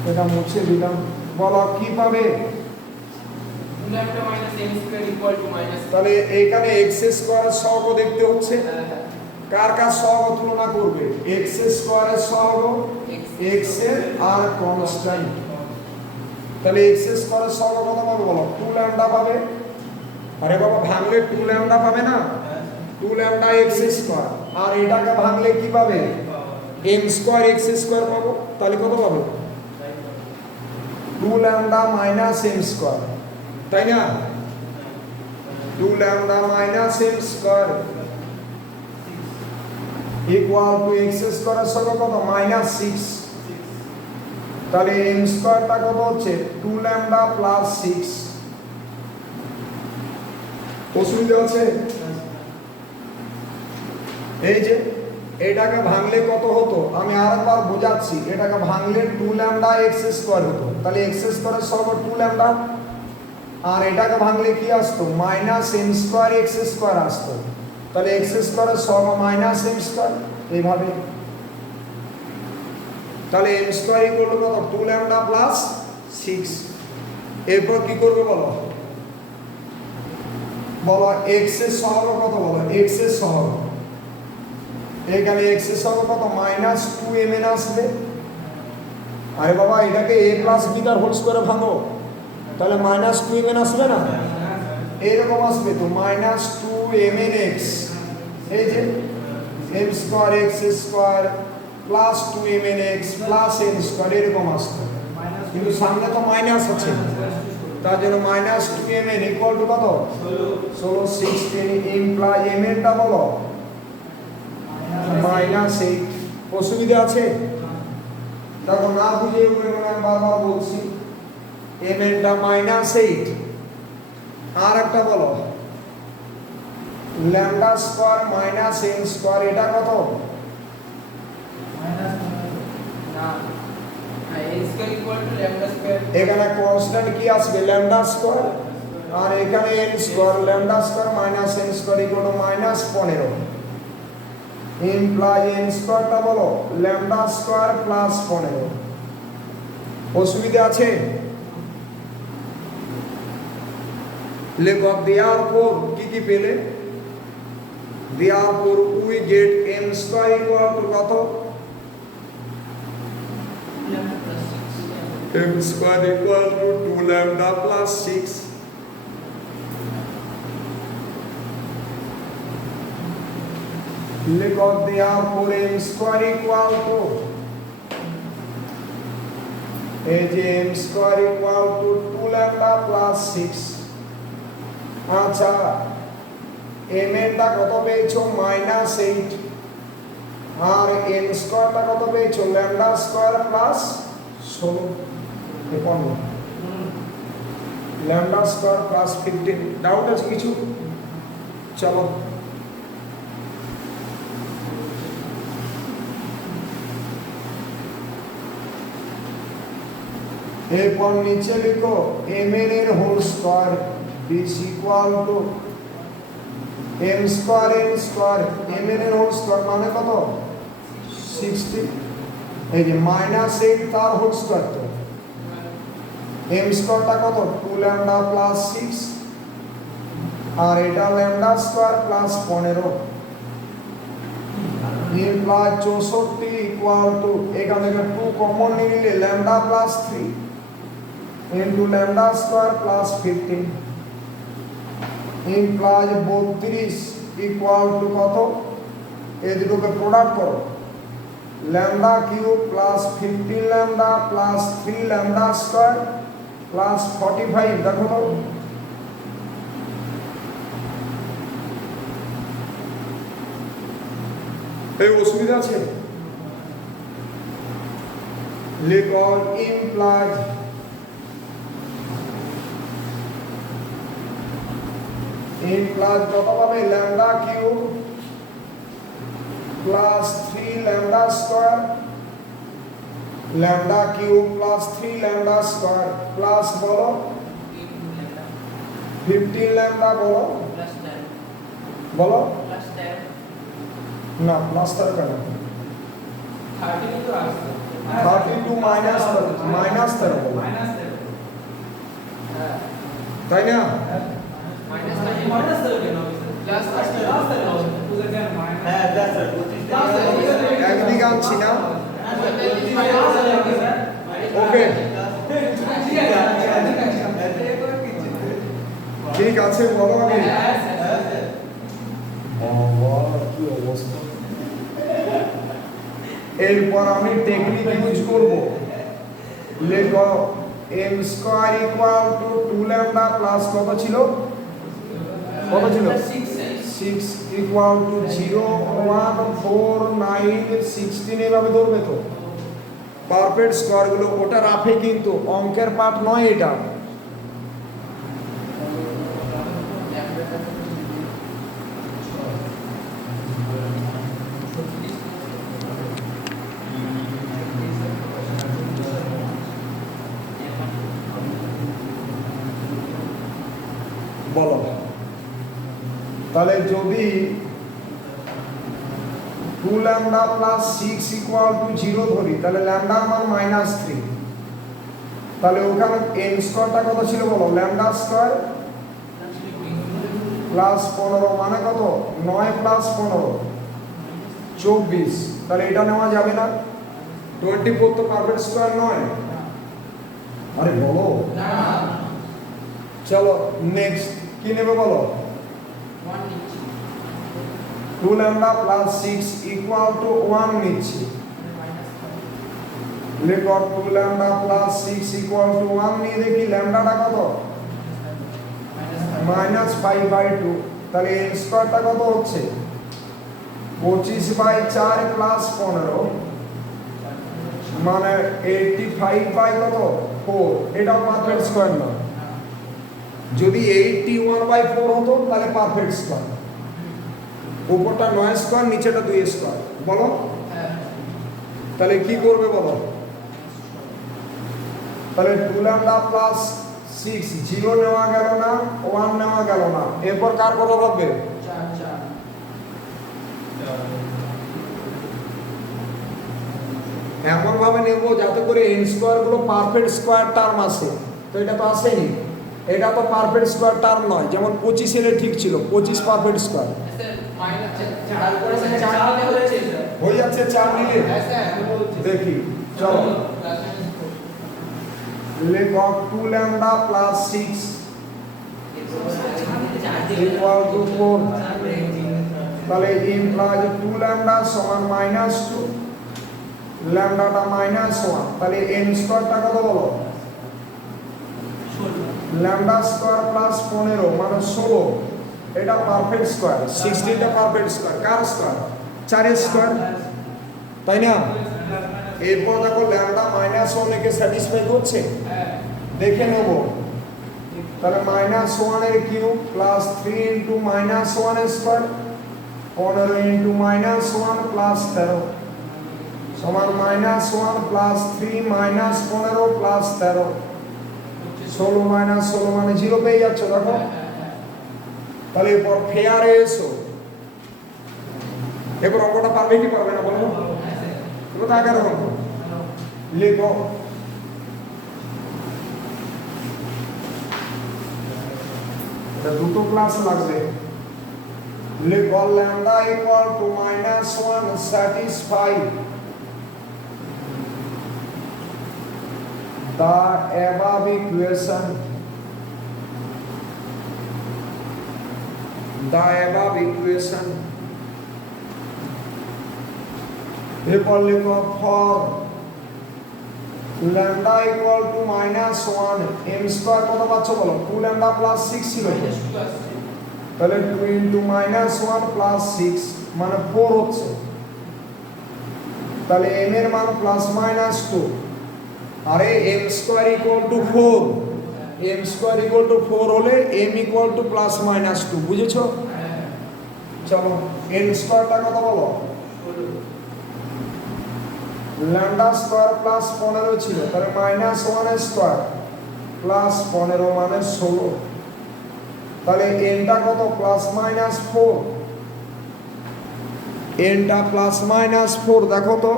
এটা মুছে দিলাম বলো কি পাবে lambda minus n square equal to minus তাহলে এখানে x স্কয়ারের সহগ দেখতে হচ্ছে কার কার সহগ তুলনা করবে x স্কয়ারের সহগ x এর আর কনস্ট্যান্ট তাহলে x স্কয়ারের সহগ কত পাবে বলো 2 ল্যামডা পাবে আরে বাবা ভাঙলে 2 ল্যামডা পাবে না 2 ল্যামডা x স্কয়ার আর এটাকে ভাঙলে কি পাবে m স্কয়ার x স্কয়ার পাবো তাহলে কত পাবো 2 ল্যামডা মাইনাস m স্কয়ার তাই না 2 lambda minus m square equal two x স্কয়ারের সঙ্গে কত মাইনাস 6 তাহলে m স্কয়ারটা কত হচ্ছে 2 ল্যামডা প্লাস 6 অসুবিধা আছে এই যে এটাকে ভাঙলে কত হতো আমি আরেকবার বোঝাচ্ছি এটাকে ভাঙলে 2 ল্যামডা x স্কয়ার হতো তাহলে x স্কয়ারের সঙ্গে 2 ল্যামডা আর এটাকে ভাঙলে কি আসতো minus m square x square আসতো তাহলে x স্কয়ারের সঙ্গে মাইনাস m স্কয়ার এইভাবে তাহলে m স্কয়ার ইকুয়াল টু কত 2 ল্যামডা প্লাস 6 এরপর কি করবে বলো x এর সহগ কত বলো x এর সহগ এখানে x এর সহগ কত মাইনাস 2mn আসবে আরে বাবা এটাকে a প্লাস b তার হোল স্কয়ারে ভাঙো তাহলে মাইনাস 2mn আসবে না এরকম আসবে তো মাইনাস 2mnx এই যে m square x square plus 2mnx plus n square এরকম আসবে কিন্তু সামনে তো মাইনাস আছে তার জন্য মাইনাস 2mn ইকুয়াল টু কত 16 16 ইমপ্লাই mn টা বলো মাইনাস 8 অসুবিধা আছে দেখো না বুঝে উপরে আমি বারবার বলছি mn টা মাইনাস 8 আর একটা বলো lambda square minus n square এটা কত না n square equal to lambda square এখানে কনস্ট্যান্ট কি আসবে ল্যামডা স্কয়ার আর এখানে n square lambda square minus n square equal two minus 15 imply n স্কয়ারটা বলো ল্যামডা স্কয়ার প্লাস 15 অসুবিধা আছে লেখক therefore কি পেলে therefore we get m square equal to কত m square equal to 2 lambda plus 6 লেখক therefore m square equal to এই যে m square equal to 2 lambda plus 6 আচ্ছা m এরটা কত পেয়েছো মাইনাস 8 আর n স্কয়ারটা কত পেয়েছো ল্যামডা স্কয়ার প্লাস 16 এখন ল্যামডা স্কয়ার প্লাস 15 ডাউট আছে কিছু চলো এরপর নিচে লিখো mn এর whole square is equal to m square n square mn এর হোল স্কয়ার মানে কত 60 এই যে -8 তার হোল স্কয়ার তো এম স্কোয়ারটা কত 2 ল্যামডা প্লাস 6 আর এটা lambda square plus 15 imply 64 equal to এখান থেকে 2 কমন নিলে lambda plus 3 into lambda square plus 15 imply 32 equal to কত এই দুটোকে প্রোডাক্ট করো lambda cube plus 15 lambda plus 3 lambda square plus 45 দেখো তো এই অসুবিধা আছে লিখো ইমপ্লাইড কত পাবে lambda cube plus 3 lambda square lambda cube plus 3 lambda square plus বলো 15 ল্যামডা বলো বলো না প্লাস তার কেন 32 মাইনাস তার বলো তাই না একদিকে আনছি না ওকে ঠিক আছে বলো আমি কি অবস্থা এরপর আমি টেকনিক ইউজ করব লেখো m square equal to 2 lambda plus কত ছিল 6 ইকুয়াল টু 0 1 4 9 16 এভাবে ধরবে তো পারফেক্ট স্কয়ার গুলো ওটা রাফে কিন্তু অঙ্কের পার্ট নয় এটা বলো তাহলে যদি 2 ল্যামডা প্লাস 6 ইকুয়াল টু 0 ধরি তাহলে ল্যামডার মান -3 তাহলে ওখানে n স্কয়ারটা কত ছিল বলো ল্যামডা স্কয়ার প্লাস 15 মানে কত 9 প্লাস 15 24 তাহলে এটা নেওয়া যাবে না 24 তো পারফেক্ট স্কয়ার নয় আরে বলো না চলো নেক্সট কি নেবে বলো 2 ল্যামডা প্লাস 6 ইকুয়াল টু 1 নিচ্ছি লেখো 2 ল্যামডা প্লাস 6 ইকুয়াল টু 1 নিয়ে দেখি ল্যামডাটা কত -5/2 তাহলে n স্কয়ারটা কত হচ্ছে 25/4 প্লাস 15 মানে 85 কত 4 এটা পারফেক্ট স্কয়ার না যদি 81/4 হতো তাহলে পারফেক্ট স্কয়ার উপরটা 9 স্কয়ার নিচেটা 2 স্কয়ার বলো তাহলে কি করবে বলো তাহলে 2 ল্যামডা প্লাস 6 0 নেওয়া গেল না 1 নেওয়া গেল না এরপর কার কথা ভাববে 4 এমন ভাবে নেব যাতে করে n স্কয়ার গুলো পারফেক্ট স্কয়ার টার্ম আসে তো এটা তো আসেনি এটা তো পারফেক্ট স্কয়ার টার্ম নয় যেমন 25 এর ঠিক ছিল 25 পারফেক্ট স্কয়ার স্যার মাইনাস 4 করে 4 নিলে হচ্ছে স্যার হয়ে যাচ্ছে 4 নিলে হ্যাঁ স্যার দেখি চলো লেখো 2 ল্যামডা প্লাস 6 ইকুয়াল টু 4 তাহলে ইমপ্লাইজ 2 ল্যামডা সমান -2 ল্যামডাটা -1 তাহলে n স্কয়ারটা কত বলো ল্যামডা স্কয়ার প্লাস 15 মানে 16 এটা পারফেক্ট স্কয়ার 16 টা পারফেক্ট স্কয়ার কার স্কয়ার 4 এর স্কয়ার তাই না এরপর দেখো ল্যামডা -1 একে স্যাটিসফাই করছে দেখে নেব তাহলে -1 এর কিউব প্লাস 3 ইনটু -1 এর স্কয়ার 15 ইনটু -1 প্লাস 13 সমান -1 প্লাস 3 -15 প্লাস 13 16 16 মানে 0 পেয়ে যাচ্ছ দেখো তাহলে এরপর ফেয়ারে এসো এরপর অঙ্কটা পারবে কি পারবে না বলো কোথা আগে রকম লিখো এটা দুটো ক্লাস লাগবে। লিখো lambda equal to -1 satisfy the above equation, এরপর লিখো for lambda equal to -1 m square কত পাচ্ছ বলো, 2 ল্যামডা প্লাস 6 ছিল তো? -2 আসছে। তাহলে 2 ইনটু -1 প্লাস 6 মানে 4 হচ্ছে। তাহলে m এর মান প্লাস মাইনাস 2, আরে m square equal two 4, m square equal two 4 হলে m equal to plus minus 2, বুঝেছো? হ্যাঁ, চলো n স্কয়ারটা কত বলো, 16। ল্যামডা স্কয়ার প্লাস 15 ছিল, তাহলে -1 স্কয়ার প্লাস 15 মানে 16। তাহলে nটা কত, প্লাস মাইনাস 4, nটা প্লাস মাইনাস 4, দেখো তো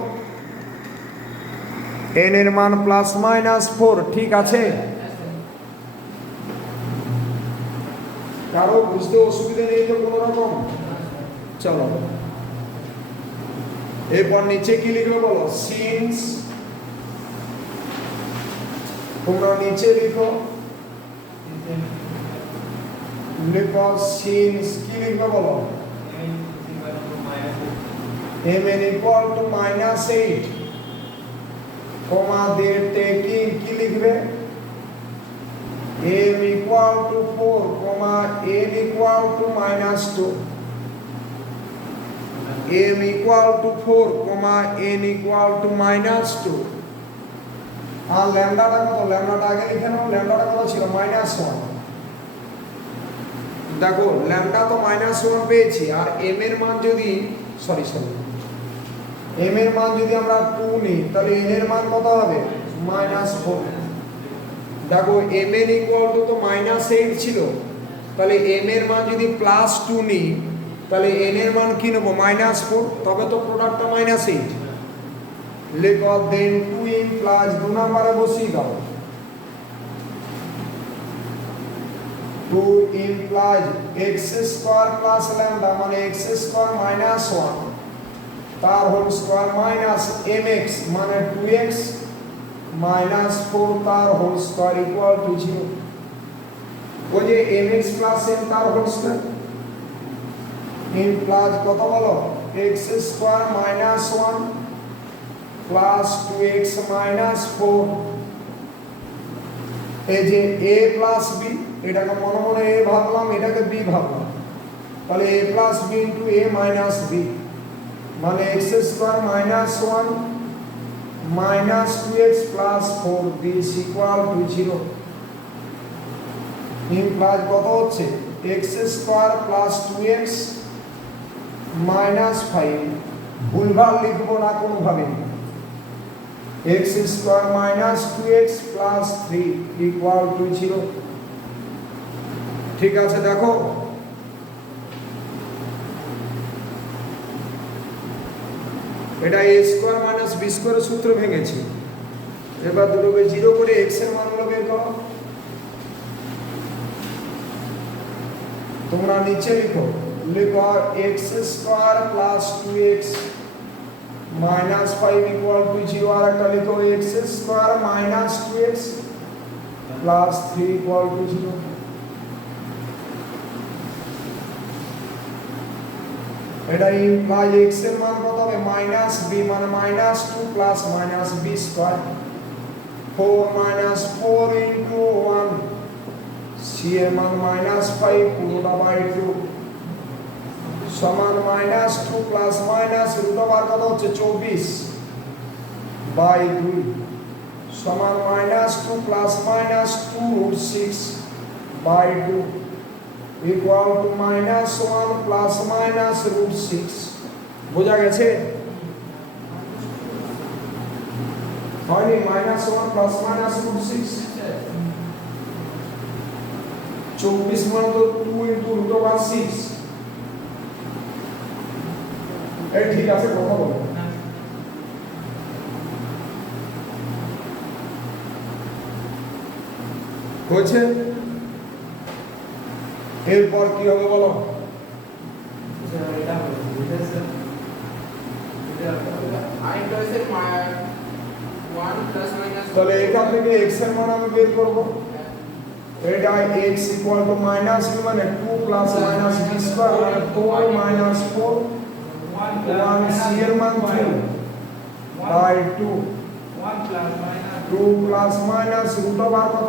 n এর মান প্লাস মাইনাস 4, ঠিক আছে? কারো বুঝতে অসুবিধা নেই তো কোনো রকম? চলো এরপর নিচে কি লিখবে বলো, সিন্স, তোমরা নিচে লিখো, লিখো সিন্স, কি লিখবে বলো, mn equal to -8, কমা দিয়ে টেকিং কি লিখবে, m equal to 4, comma n equal to -2, m equal to 4, comma n equal to -2। আর ল্যামডাটা কত, ল্যামডাটা আগে লিখে নাও, ল্যামডাটা কত ছিল, -1। দেখো ল্যামডা তো -1 পেয়েছি, আর m এর মান যদি m এর মান যদি আমরা 2 নিই, তাহলে n এর মান কত হবে, -4। দেখো mn ইকুয়াল টু তো -8 ছিল, তাহলে m এর মান যদি +2 নিই, তাহলে n এর মান কি নেব, -4, তবে তো প্রোডাক্টটা -8। লিখো দেন 2 প্লাস 2 নম্বরে বসিয়ে দাও, 2 implies x square plus lambda মানে x স্কয়ার -1 তার হোল স্কয়ার মাইনাস mx মানে 2x মাইনাস 4 তার হোল স্কয়ার ইকুয়াল টু 0। ওই যে mx প্লাস m তার হোল স্কয়ার implies কত বলো, x square -1 plus 2x minus 4। এই যে a প্লাস b, এটাকে মনে মনে a ভাবলাম, এটাকে b ভাবলাম, তাহলে a plus b into a minus b মানে x square -1 minus 2x plus 4 this equal to 0। Implies কত হচ্ছে, x square plus 2x minus 5, ভুলভাল লিখবো না কোনোভাবে, x square minus 2x plus 3 equal to 0। ঠিক আছে, দেখো এটা a স্কয়ার মাইনাস b স্কয়ারের সূত্র ভেঙেছি। এবার দুটোকে 0 করে x এর মানগুলো বের করো। তোমরা নিচে লিখো, লিখো x square plus 2x minus 5 equal to 0, আর একটা লিখো x square minus 2x plus 3 equal to 0। এটা ইমপ্লাই x এর মান কত হবে, মাইনাস b মানে -2 plus minus b square, 4 minus 4 into 1, c এর মান -5 পুরোটা বাই 2 সমান -2 প্লাস মাইনাস রুট ওভার কত হচ্ছে 24 বাই 2 সমান -2 plus minus 2 root 6 by 2 equal to -1 plus minus root 6। বোঝা গেছে? হয়নি? -1 প্লাস মাইনাস রুট 6, 24 মানে তো 2 ইনটু রুট ওভার 6। এই ঠিক আছে, কথা বলো। হয়েছে? এরপর কি হবে বলো? এটা হবে এটা sir I plus it my 1 plus minus তাহলে এখান থেকে x এর মান আমি বের করব। এটা x ইকুয়াল টু মাইনাস মানে 2 প্লাস মাইনাস b স্কয়ার মানে 4 মাইনাস 4 1 c এর মান 2 by 2 2 plus minus root over কত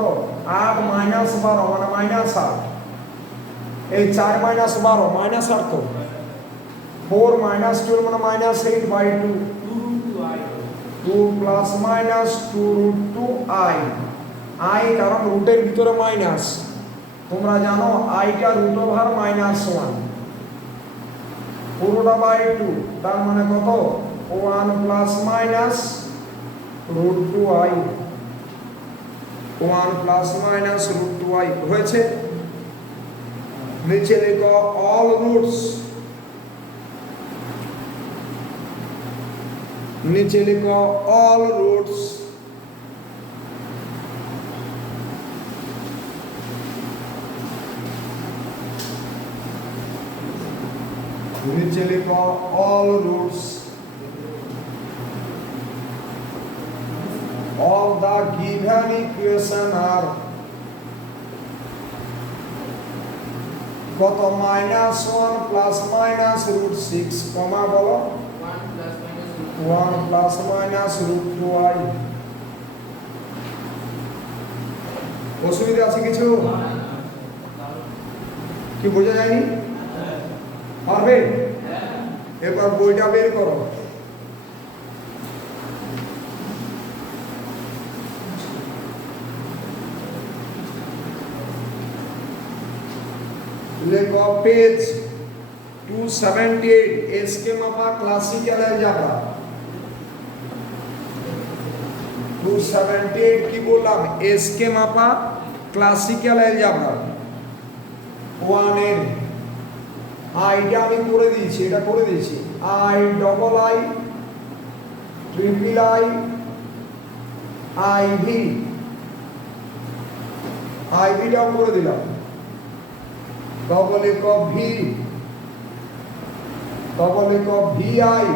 8 মাইনাস 12 মানে মাইনাস 8 এই 4 মাইনাস 12 মাইনাস 8 তো 4 মাইনাস 12 মানে minus 8 by 2 2 plus minus 2 root 2 i i কারণ রুটের ভিতরে মাইনাস তোমরা জানো i টা রুট ওভার মাইনাস 1 পুরোটা বাই 2 তার মানে কত 1 plus minus root 2i 1 plus minus root 2i হয়েছে। নিচে লিখো অল রুটস नीचे लिखो ऑल रूट्स नीचे लिखो all roots of the given equation are কত -1 প্লাস মাইনাস রুট 6 কমা বলো 1 plus minus root 2i অসুবিধা আছে কিছু কি বোঝা যায়নি পারবে এবার বইটা বের করো লেখো পেজ 278 एस के मापा क्लासिकल अलजेब्रा 278 কি বললাম এস কে মাপা ক্লাসিক্যাল অ্যালজেব্রা 1 এর আইটা আমি করে দিয়েছি এটা করে দিয়েছি I double I triple I IV আইভিটাও করে দিলাম ডবল এক ভি ডবল এক ভি আই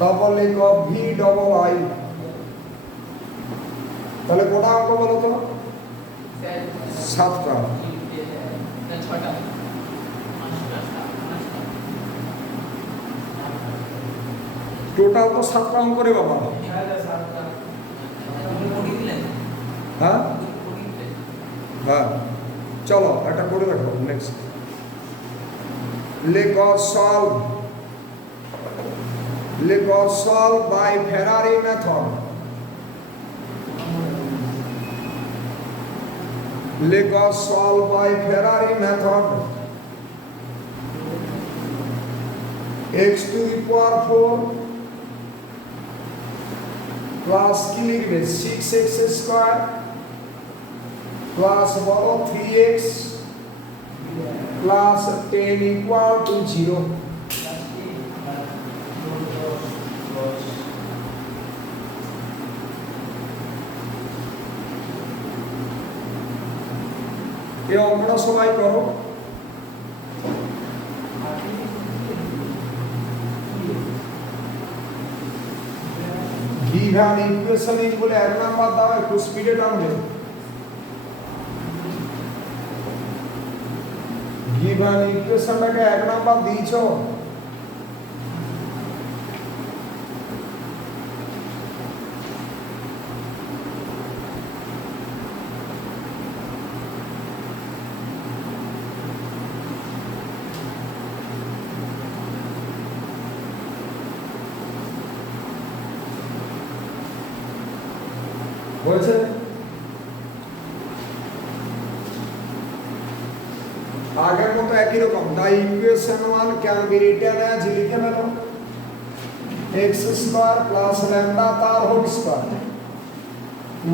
ডবল এক ভি ডবল আই তাহলে কোটা অঙ্ক বলো তো 7টা টোটাল তো 7টা অঙ্ক রে বাবা হ্যাঁ হ্যাঁ চলো এটা করে রাখো নেক্সট লেখো সলভ বাই ফেরারি মেথড লেখো solve by Ferrari method x to the power 4 plus কি লিখবে 6x স্কয়ার প্লাস বলো 3x প্লাস 10 ইকুয়াল টু 0 এই অঙ্কটা সবাই করো গিভেন ইকুয়েশন ইজ বলে এক নাম্বার দাও একটু স্পিডে টানবে গিভেন ইকুয়েশনটাকে এক নাম্বার দিয়েছো হয়েছে আগের মতো একই রকম the equation 1 can be written as লিখে নাও x স্কয়ার প্লাস ল্যামডা তার whole square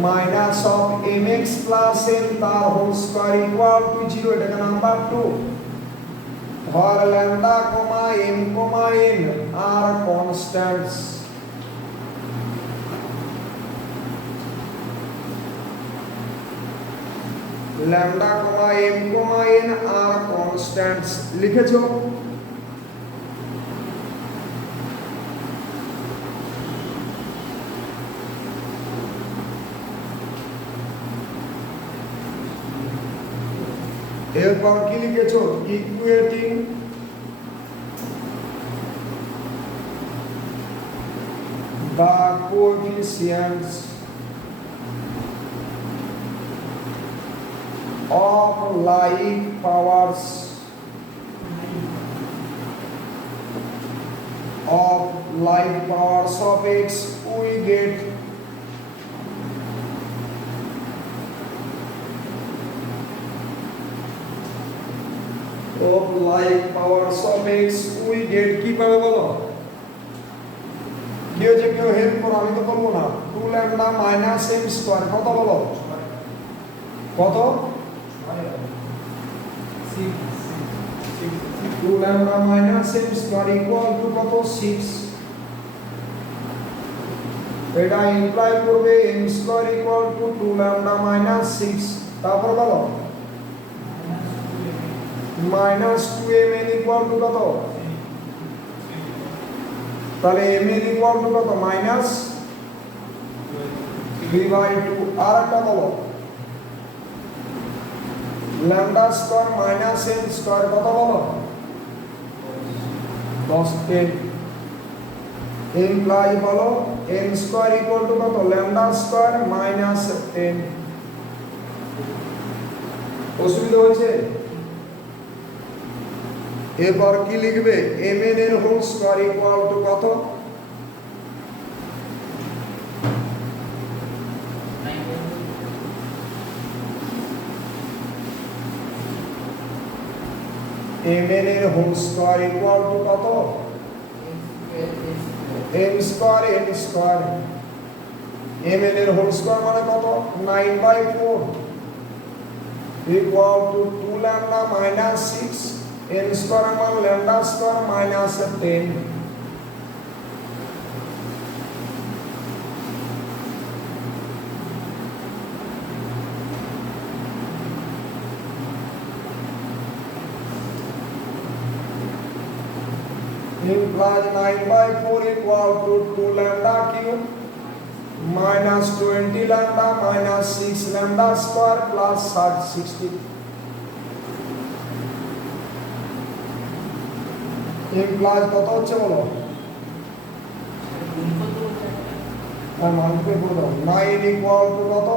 minus of mx plus n তার হোল স্কয়ার ইকুয়াল টু 0 এটা number 2 for lambda comma m comma n are constants lambda comma M comma N are constants লিখেছো। এরপর কি লিখেছো? Equating the coefficients of like powers of x, we get of like powers of x, we get কি পাবে বলো? কি হচ্ছে? কেউ হেল্প করো, আমি তো বলবো না। 2 ল্যামডা মাইনাস এম স্কয়ার কত বলো? কত? 2 lambda minus M square equal to কত? 6। এটা ইমপ্লাই করবে M square equal to 2 lambda minus 6। তারপর বলো মাইনাস 2 mn ইকুয়াল টু কত? তাহলে mn ইকুয়াল টু কত? মাইনাস 3/2। আর একটা বলো lambda square minus M square কত বলো? 10 10 ইমপ্লাই বলো এম স্কয়ার ইকুয়াল টু কত? Lambda square minus 10। অসুবিধা হয়েছে? এরপর কি লিখবে? mn এর হোল স্কয়ার ইকুয়াল টু কত? mn এর হোল স্কয়ার ইকুয়াল টু কত? m square n square. mn এর হোল স্কয়ার মানে কত? 9/4 equal to 2 lambda minus 6 n square মানে lambda square minus 10। implies 9/4 equal to 2 lambda cube minus 20 lambda minus 6 lambda square plus 60। implies কত হচ্ছে বলো? আর মানকে করে দাও। 9 equal to কত?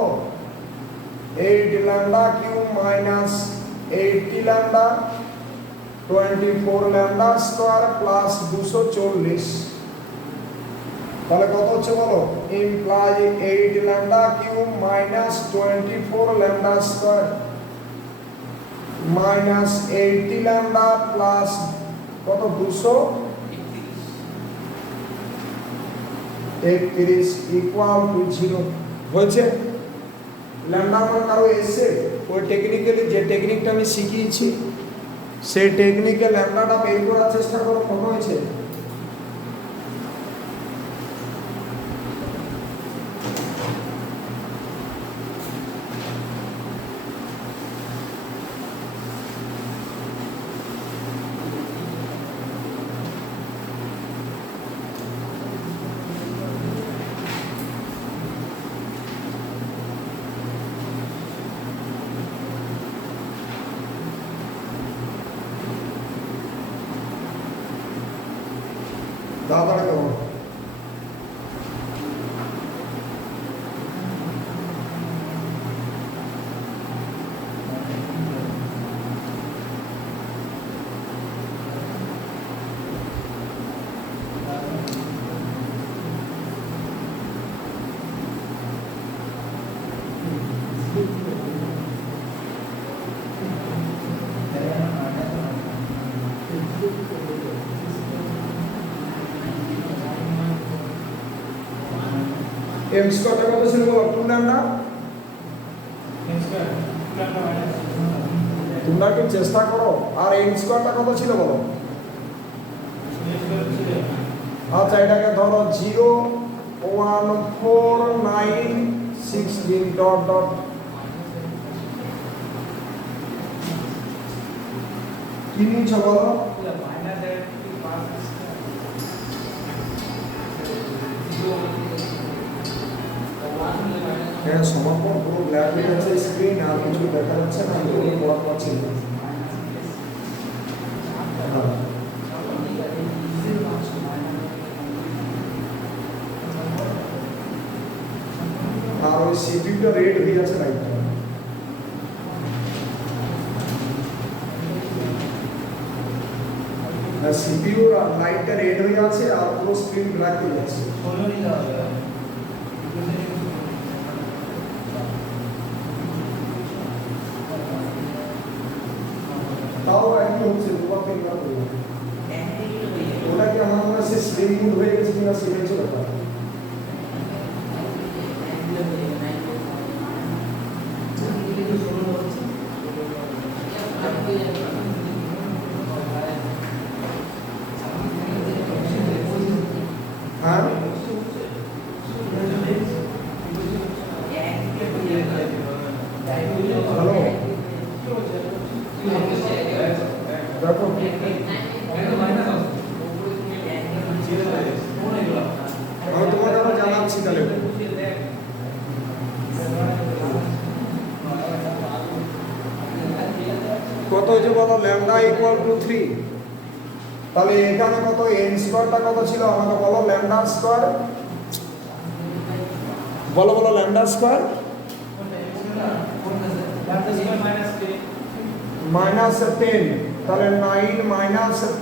8 lambda cube minus 80 lambda 24 lambda square plus 240। তাহলে কত হচ্ছে বলো? imply 8 lambda cube minus 24 lambda square minus 80 lambda plus কত? 231 equal to 0 হয়েছে। ল্যামডা মান কারো এসে ওই টেকনিক্যালি যে টেকনিকটা আমি শিখিয়েছি সেই টেকনিকে ল্যামডাটা বের করার চেষ্টা করো। কত হয়েছে? তাড়াতাড়ি করো। m স্কয়ারটা কত ছিল বলো? 2 ল্যামডা। তোমরা কি চেষ্টা করো। আর m স্কয়ারটা কত ছিল বলো? আচ্ছা এটাকে ধরো 0 1 4 9 16 ডট ডট কি নিয়েছো বলো? হ্যাঁ, সমাপন পুরো ব্ল্যাক হয়ে যাচ্ছে স্ক্রিন, আর কিছু দেখা যাচ্ছে না, আমি কোনো পড়া পাচ্ছি না। হ্যাঁ। আর ওই সিপিইউটা রেড হয়ে আছে লাইটটা। সিপিইউর লাইটটা রেড হয়ে আছে আর পুরো স্ক্রিন ব্ল্যাক হয়ে যাচ্ছে। তাও একই হচ্ছে, দুবার তিনবার করে। ওটা কি আমার মনে হয় স্লিম মুড হয়ে গেছে কিনা সেটাই হচ্ছে ব্যাপার। হ্যাঁ, হ্যালো, দেখো আমি তোমাকে আবার জানাচ্ছি তাহলে। কত হয়েছে বলো? Lambda equal to 3। তাহলে এখানে কত, এন স্কোয়ারটা কত ছিল আমাকে বলো? ল্যামডা স্কোয়ার বলো, বলো ল্যামডা স্কোয়ার -10। তাহলে 9 -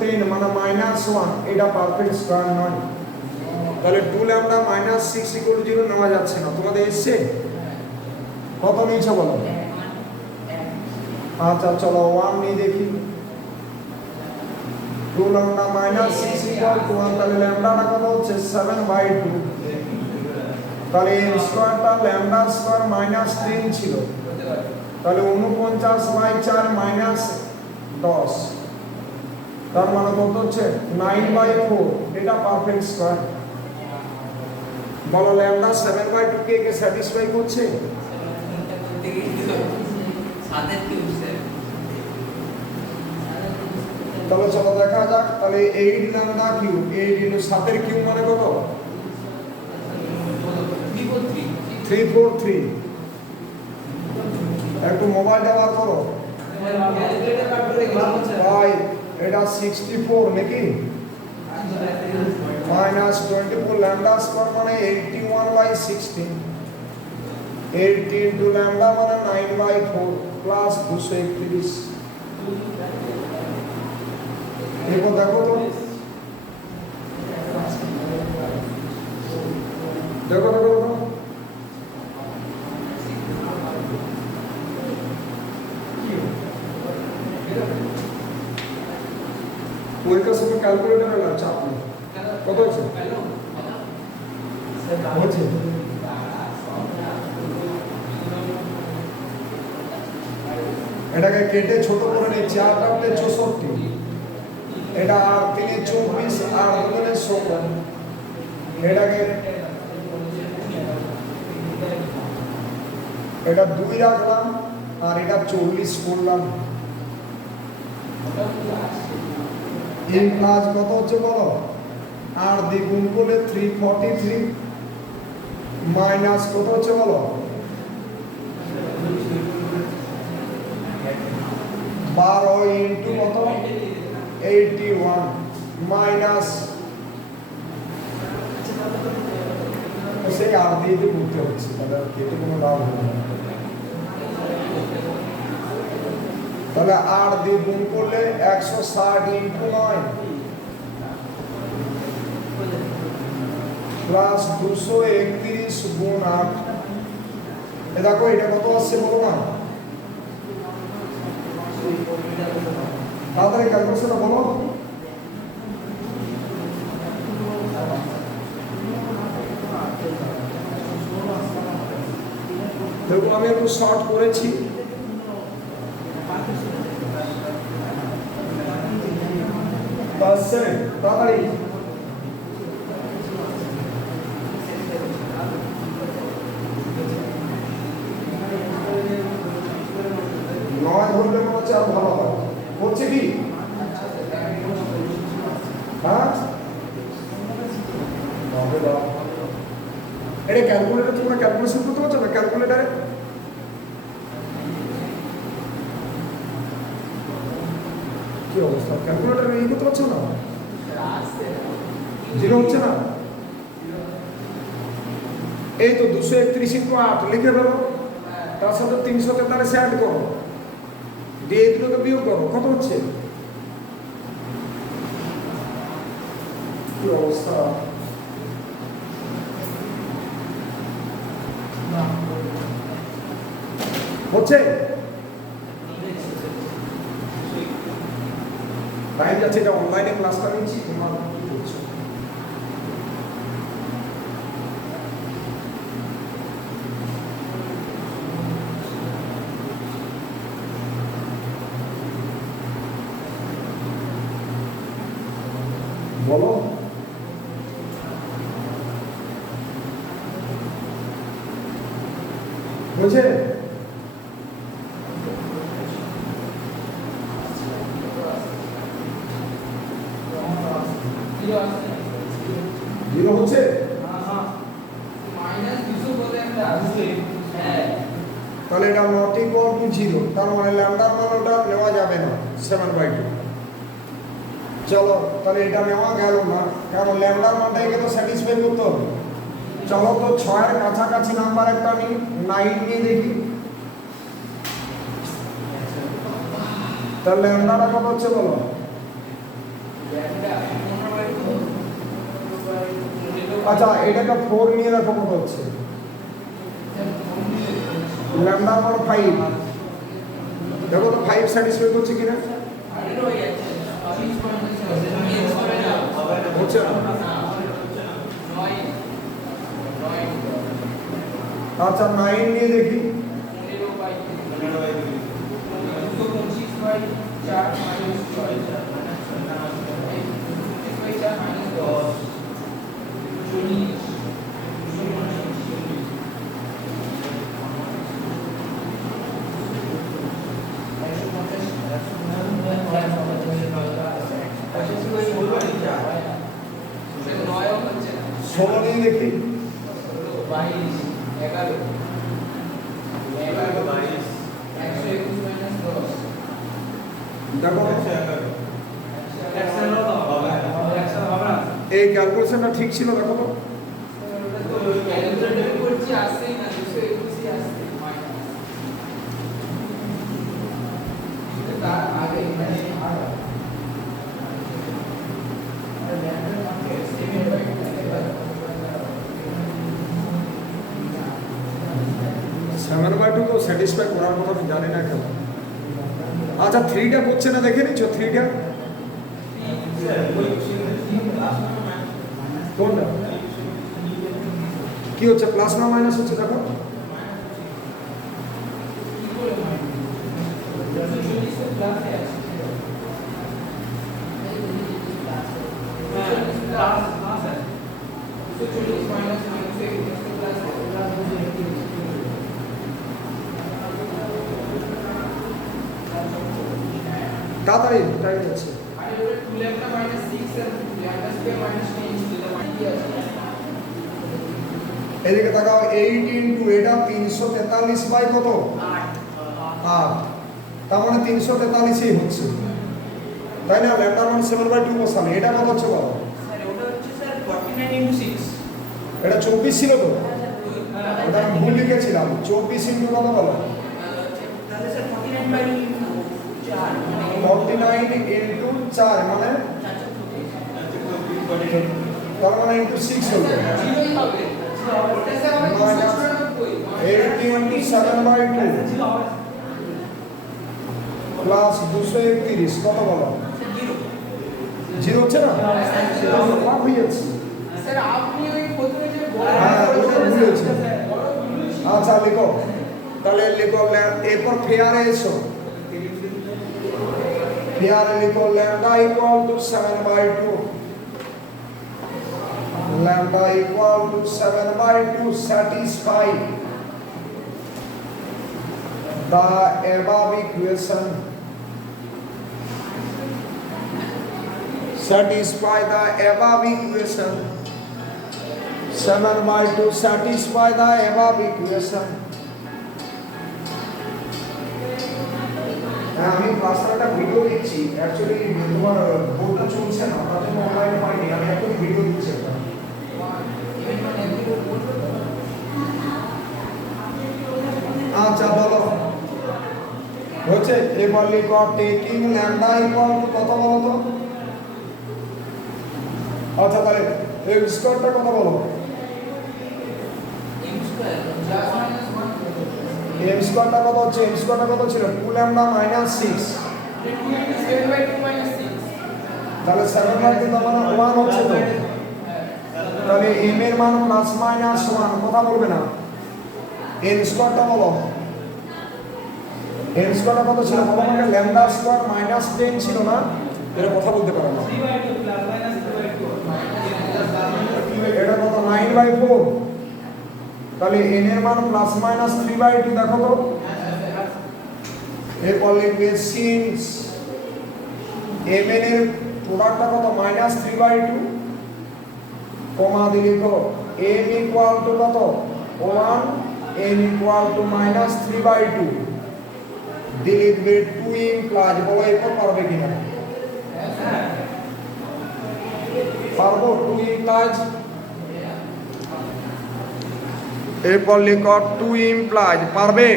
10 মানে -1, এটা পারফেক্ট স্কোয়ার নয়। তাহলে 2 ল্যামডা -6 = 0 নেওয়া যাচ্ছে না। তোমাদের এসছে কত নিয়েছে বলো? আচ্ছা চলো 1 নিয়ে দেখি। 2 ল্যামডা -6 = 1, তাহলে ল্যামডাটা কত হচ্ছে? 7/2। তাহলে এন স্কোয়ারটা ল্যামডা স্কোয়ার -10 ছিল, তাহলে 49/4 -10, তার মানে কত হচ্ছে? 9/4। এটা পারফেক্ট স্কোয়ার। বলো ল্যামডা 7/2 কে স্যাটিসফাই করছে? তাহলে চলো দেখা যাক। তাহলে 8 ল্যামডা কিউব, 8 × 7 কিউব মানে কত? 343। একটু মোবাইলটা বার করো ভাই, এটা 64 নাকি? -24 ল্যামডা স্কয়ার মানে 81/16। 80 × ল্যামডা মানে 9/4 প্লাস 231। দেখো দেখো তো, দেখো দেখো দেখো, পরীক্ষার সময় ক্যালকুলেটরে না চাপ নেই। কত হচ্ছে? হচ্ছে এটাকে কেটে ছোট করে নিচ্ছি। 8 × 64, এটা 8 × 24, 8 × 16। এটাকে এটা 2 রাখলাম আর এটা 40 করলাম। এই প্লাস কত হচ্ছে বলো? 8 দিয়ে গুণ করলে 343 মাইনাস কত হচ্ছে বলো? 12 ইন্টু কত? 81 মাইনাস সেই 8 দিয়ে তো করতে হচ্ছে, তাহলে কেটে কোনো লাভ হবে না। তাহলে 8 দিয়ে গুণ করলে 160 ইন্টু 9 প্লাস 231 গুণ 8। এ দেখো এটা কত আসছে বলো না? তাড়াতাড়ি ক্যালকুলেশনটা বলো। দেখো আমি একটু শর্ট করেছি। তাড়াতাড়ি নয় ধরলে মনে হচ্ছে আর ভালো হয়। হচ্ছে কি? ক্যালকুলেটর তোমরা ক্যালকুলেশন করতে পারছো না ক্যালকুলেটারে? কি অবস্থা, ক্যালকুলেটারে এই করতে পারছো না? জিরো হচ্ছে না? এই তো 231 ইন্টু 8 লিখে ফেলো, তার সাথে 343 অ্যাড করো, দিয়ে এই দুটোকে বিয়োগ করো, কত হচ্ছে? কি অবস্থা, হচ্ছে? টাইম যাচ্ছে, এটা অনলাইনে ক্লাসটা নিচ্ছি, তোমার কি করছো? বলো। বুঝে? জিরো হচ্ছে? তাহলে এটা নট ইকুয়াল টু জিরো, তার মানে ল্যামডার মান ওটা নেওয়া যাবে না 7/2। চলো তাহলে এটা নেওয়া গেল না, কারণ ল্যামডার মানটা একে তো স্যাটিসফাই করতে হবে। চলো তো 6 এর কাছাকাছি নাম্বার একটা আমি 9 নিয়ে দেখি, তাহলে ল্যামডাটা কত হচ্ছে বলো? আচ্ছা এটাকে 4 নিয়ে দেখো কত হচ্ছে। ল্যামডা মান 5, দেখো তো 5 স্যাটিসফাই করছে কিনা? হচ্ছে না? আচ্ছা 9 নিয়ে দেখি, ষোলো নিয়ে দেখি, দেখো এই ক্যালকুলেশনটা ঠিক ছিল, দেখো তো। সেভেন বাই টু তো স্যাটিসফাই করার কথা আমি জানি না কেন। আচ্ছা 3টা করছে না, দেখে নিচ্ছ 3টা কোনটা কি হচ্ছে, প্লাস না মাইনাস হচ্ছে? দেখো তাড়াতাড়ি টাইম যাচ্ছে। এদিকে তাকাও, 8 ইন্টু এটা 343 বাই কত? 8, তার মানে 343ই হচ্ছে, তাই না? ল্যামডা মান 7/2 বসালে, এটা কত হচ্ছে বলো? এটা 24 ছিল তো, ওটা আমি ভুল লিখেছিলাম। 24 ইন্টু কত বলো? 49 ইন্টু 4 মানে তার মানে ইন্টু 6 হবে, 8 7/2 প্লাস 231 কত বলো? জিরো হচ্ছে না? ভাগ হয়ে যাচ্ছে। হ্যাঁ ওটা ভুলেছি। আচ্ছা লিখো, তাহলে লিখো এরপর ফেয়ারে এসো, ফেয়ারে লিখো lambda equal to 7/2, lambda equal to 7/2 satisfy the above equation. Satisfy the above equation. 7/2 satisfy the above equation. হ্যাঁ, আমি ক্লাসে একটা ভিডিও দিচ্ছি, অ্যাকচুয়ালি তোমার বোর্ডটা চলছে না, তার জন্য অনলাইন হয়নি, আমি এখন ভিডিও দিচ্ছি একটা। আচ্ছা বলো, হচ্ছে এবার লিখো টেকিং ল্যামডা ইকুয়াল টু কত বলো তো? আচ্ছা তাহলে এর স্কোয়ারটা কত বলো? এম স্কোয়ারটা কত হচ্ছে? এম স্কোয়ারটা কত ছিল? 2 ল্যামডা মাইনাস 6, তাহলে 7/2 তার মানে 1 হচ্ছে তো। তাহলে এম এর মান প্লাস মাইনাস 1, কথা বলবে না। এন স্কোয়ারটা বলো, এন স্কোয়ারটা কত ছিল বলো আমাকে? ল্যামডা স্কোয়ার মাইনাস 10 ছিল না? এটা কথা বলতে পারো না। 3/2 প্লাস মাইনাস 2/2 এটা কত? 9/4। তাহলে n এর মান প্লাস মাইনাস 3/2 দেখো তো। এরপর লিখবে সিন্স m এর প্রোডাক্টটা কত? মাইনাস 3/2, কমা দিয়ে লিখো m ইকুয়াল টু কত? 1, n ইকুয়াল টু মাইনাস 3/2, দিয়ে লিখবে 2 ইমপ্লাইজ। বলো এরপর পারবে কিনা? পারবো? 2 ইমপ্লাইজ। এরপর লিখো 2 ইমপ্লাইজ, পারবে?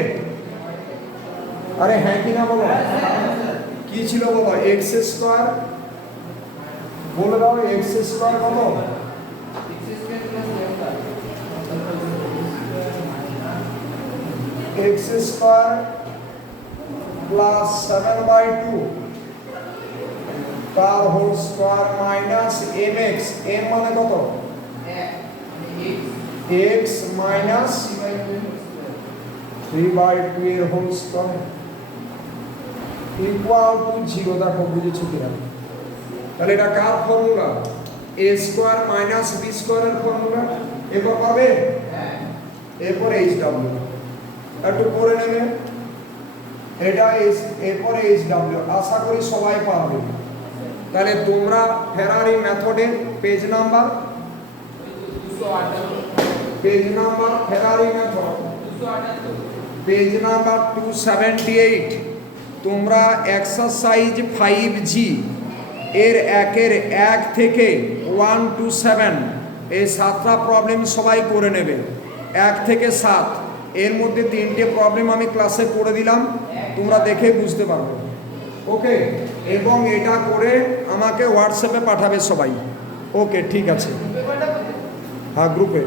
আরে হ্যাঁ কি না বলো। কি ছিল বলো? এক্স স্কোয়ার, বলে দাও এক্স স্কোয়ার কত? এক্স স্কোয়ার প্লাস 7/2 তার whole square minus M x. M মানে কত? এক্স মাইনাস 3/2 এর হোল স্কোয়ার ইকুয়াল টু 0। দেখো বুঝেছো কিনা? তাহলে এটা কার ফর্মুলা? এ স্কোয়ার মাইনাস বি স্কোয়ারের ফর্মুলা। এরপর পাবে, এরপর এইচ ডাব্লিউ একটু করে নেবে, এটা এরপর এইচ ডাব্লিউ। আশা করি সবাই পারবে। তাহলে তোমরা ফেরারি মেথডের পেজ নাম্বার ফেরারি মেথড পেজ নাম্বার 278 তোমরা এক্সারসাইজ 5G এর 1 থেকে 1 to 7 এই 7টা প্রবলেম সবাই করে নেবে। 1 থেকে 7 এর মধ্যে 3টে প্রবলেম আমি ক্লাসে করে দিলাম, তোমরা দেখে বুঝতে পারবে। ওকে, এবং এটা করে আমাকে হোয়াটসঅ্যাপে পাঠাবে সবাই। ওকে ঠিক আছে, হ্যাঁ গ্রুপে।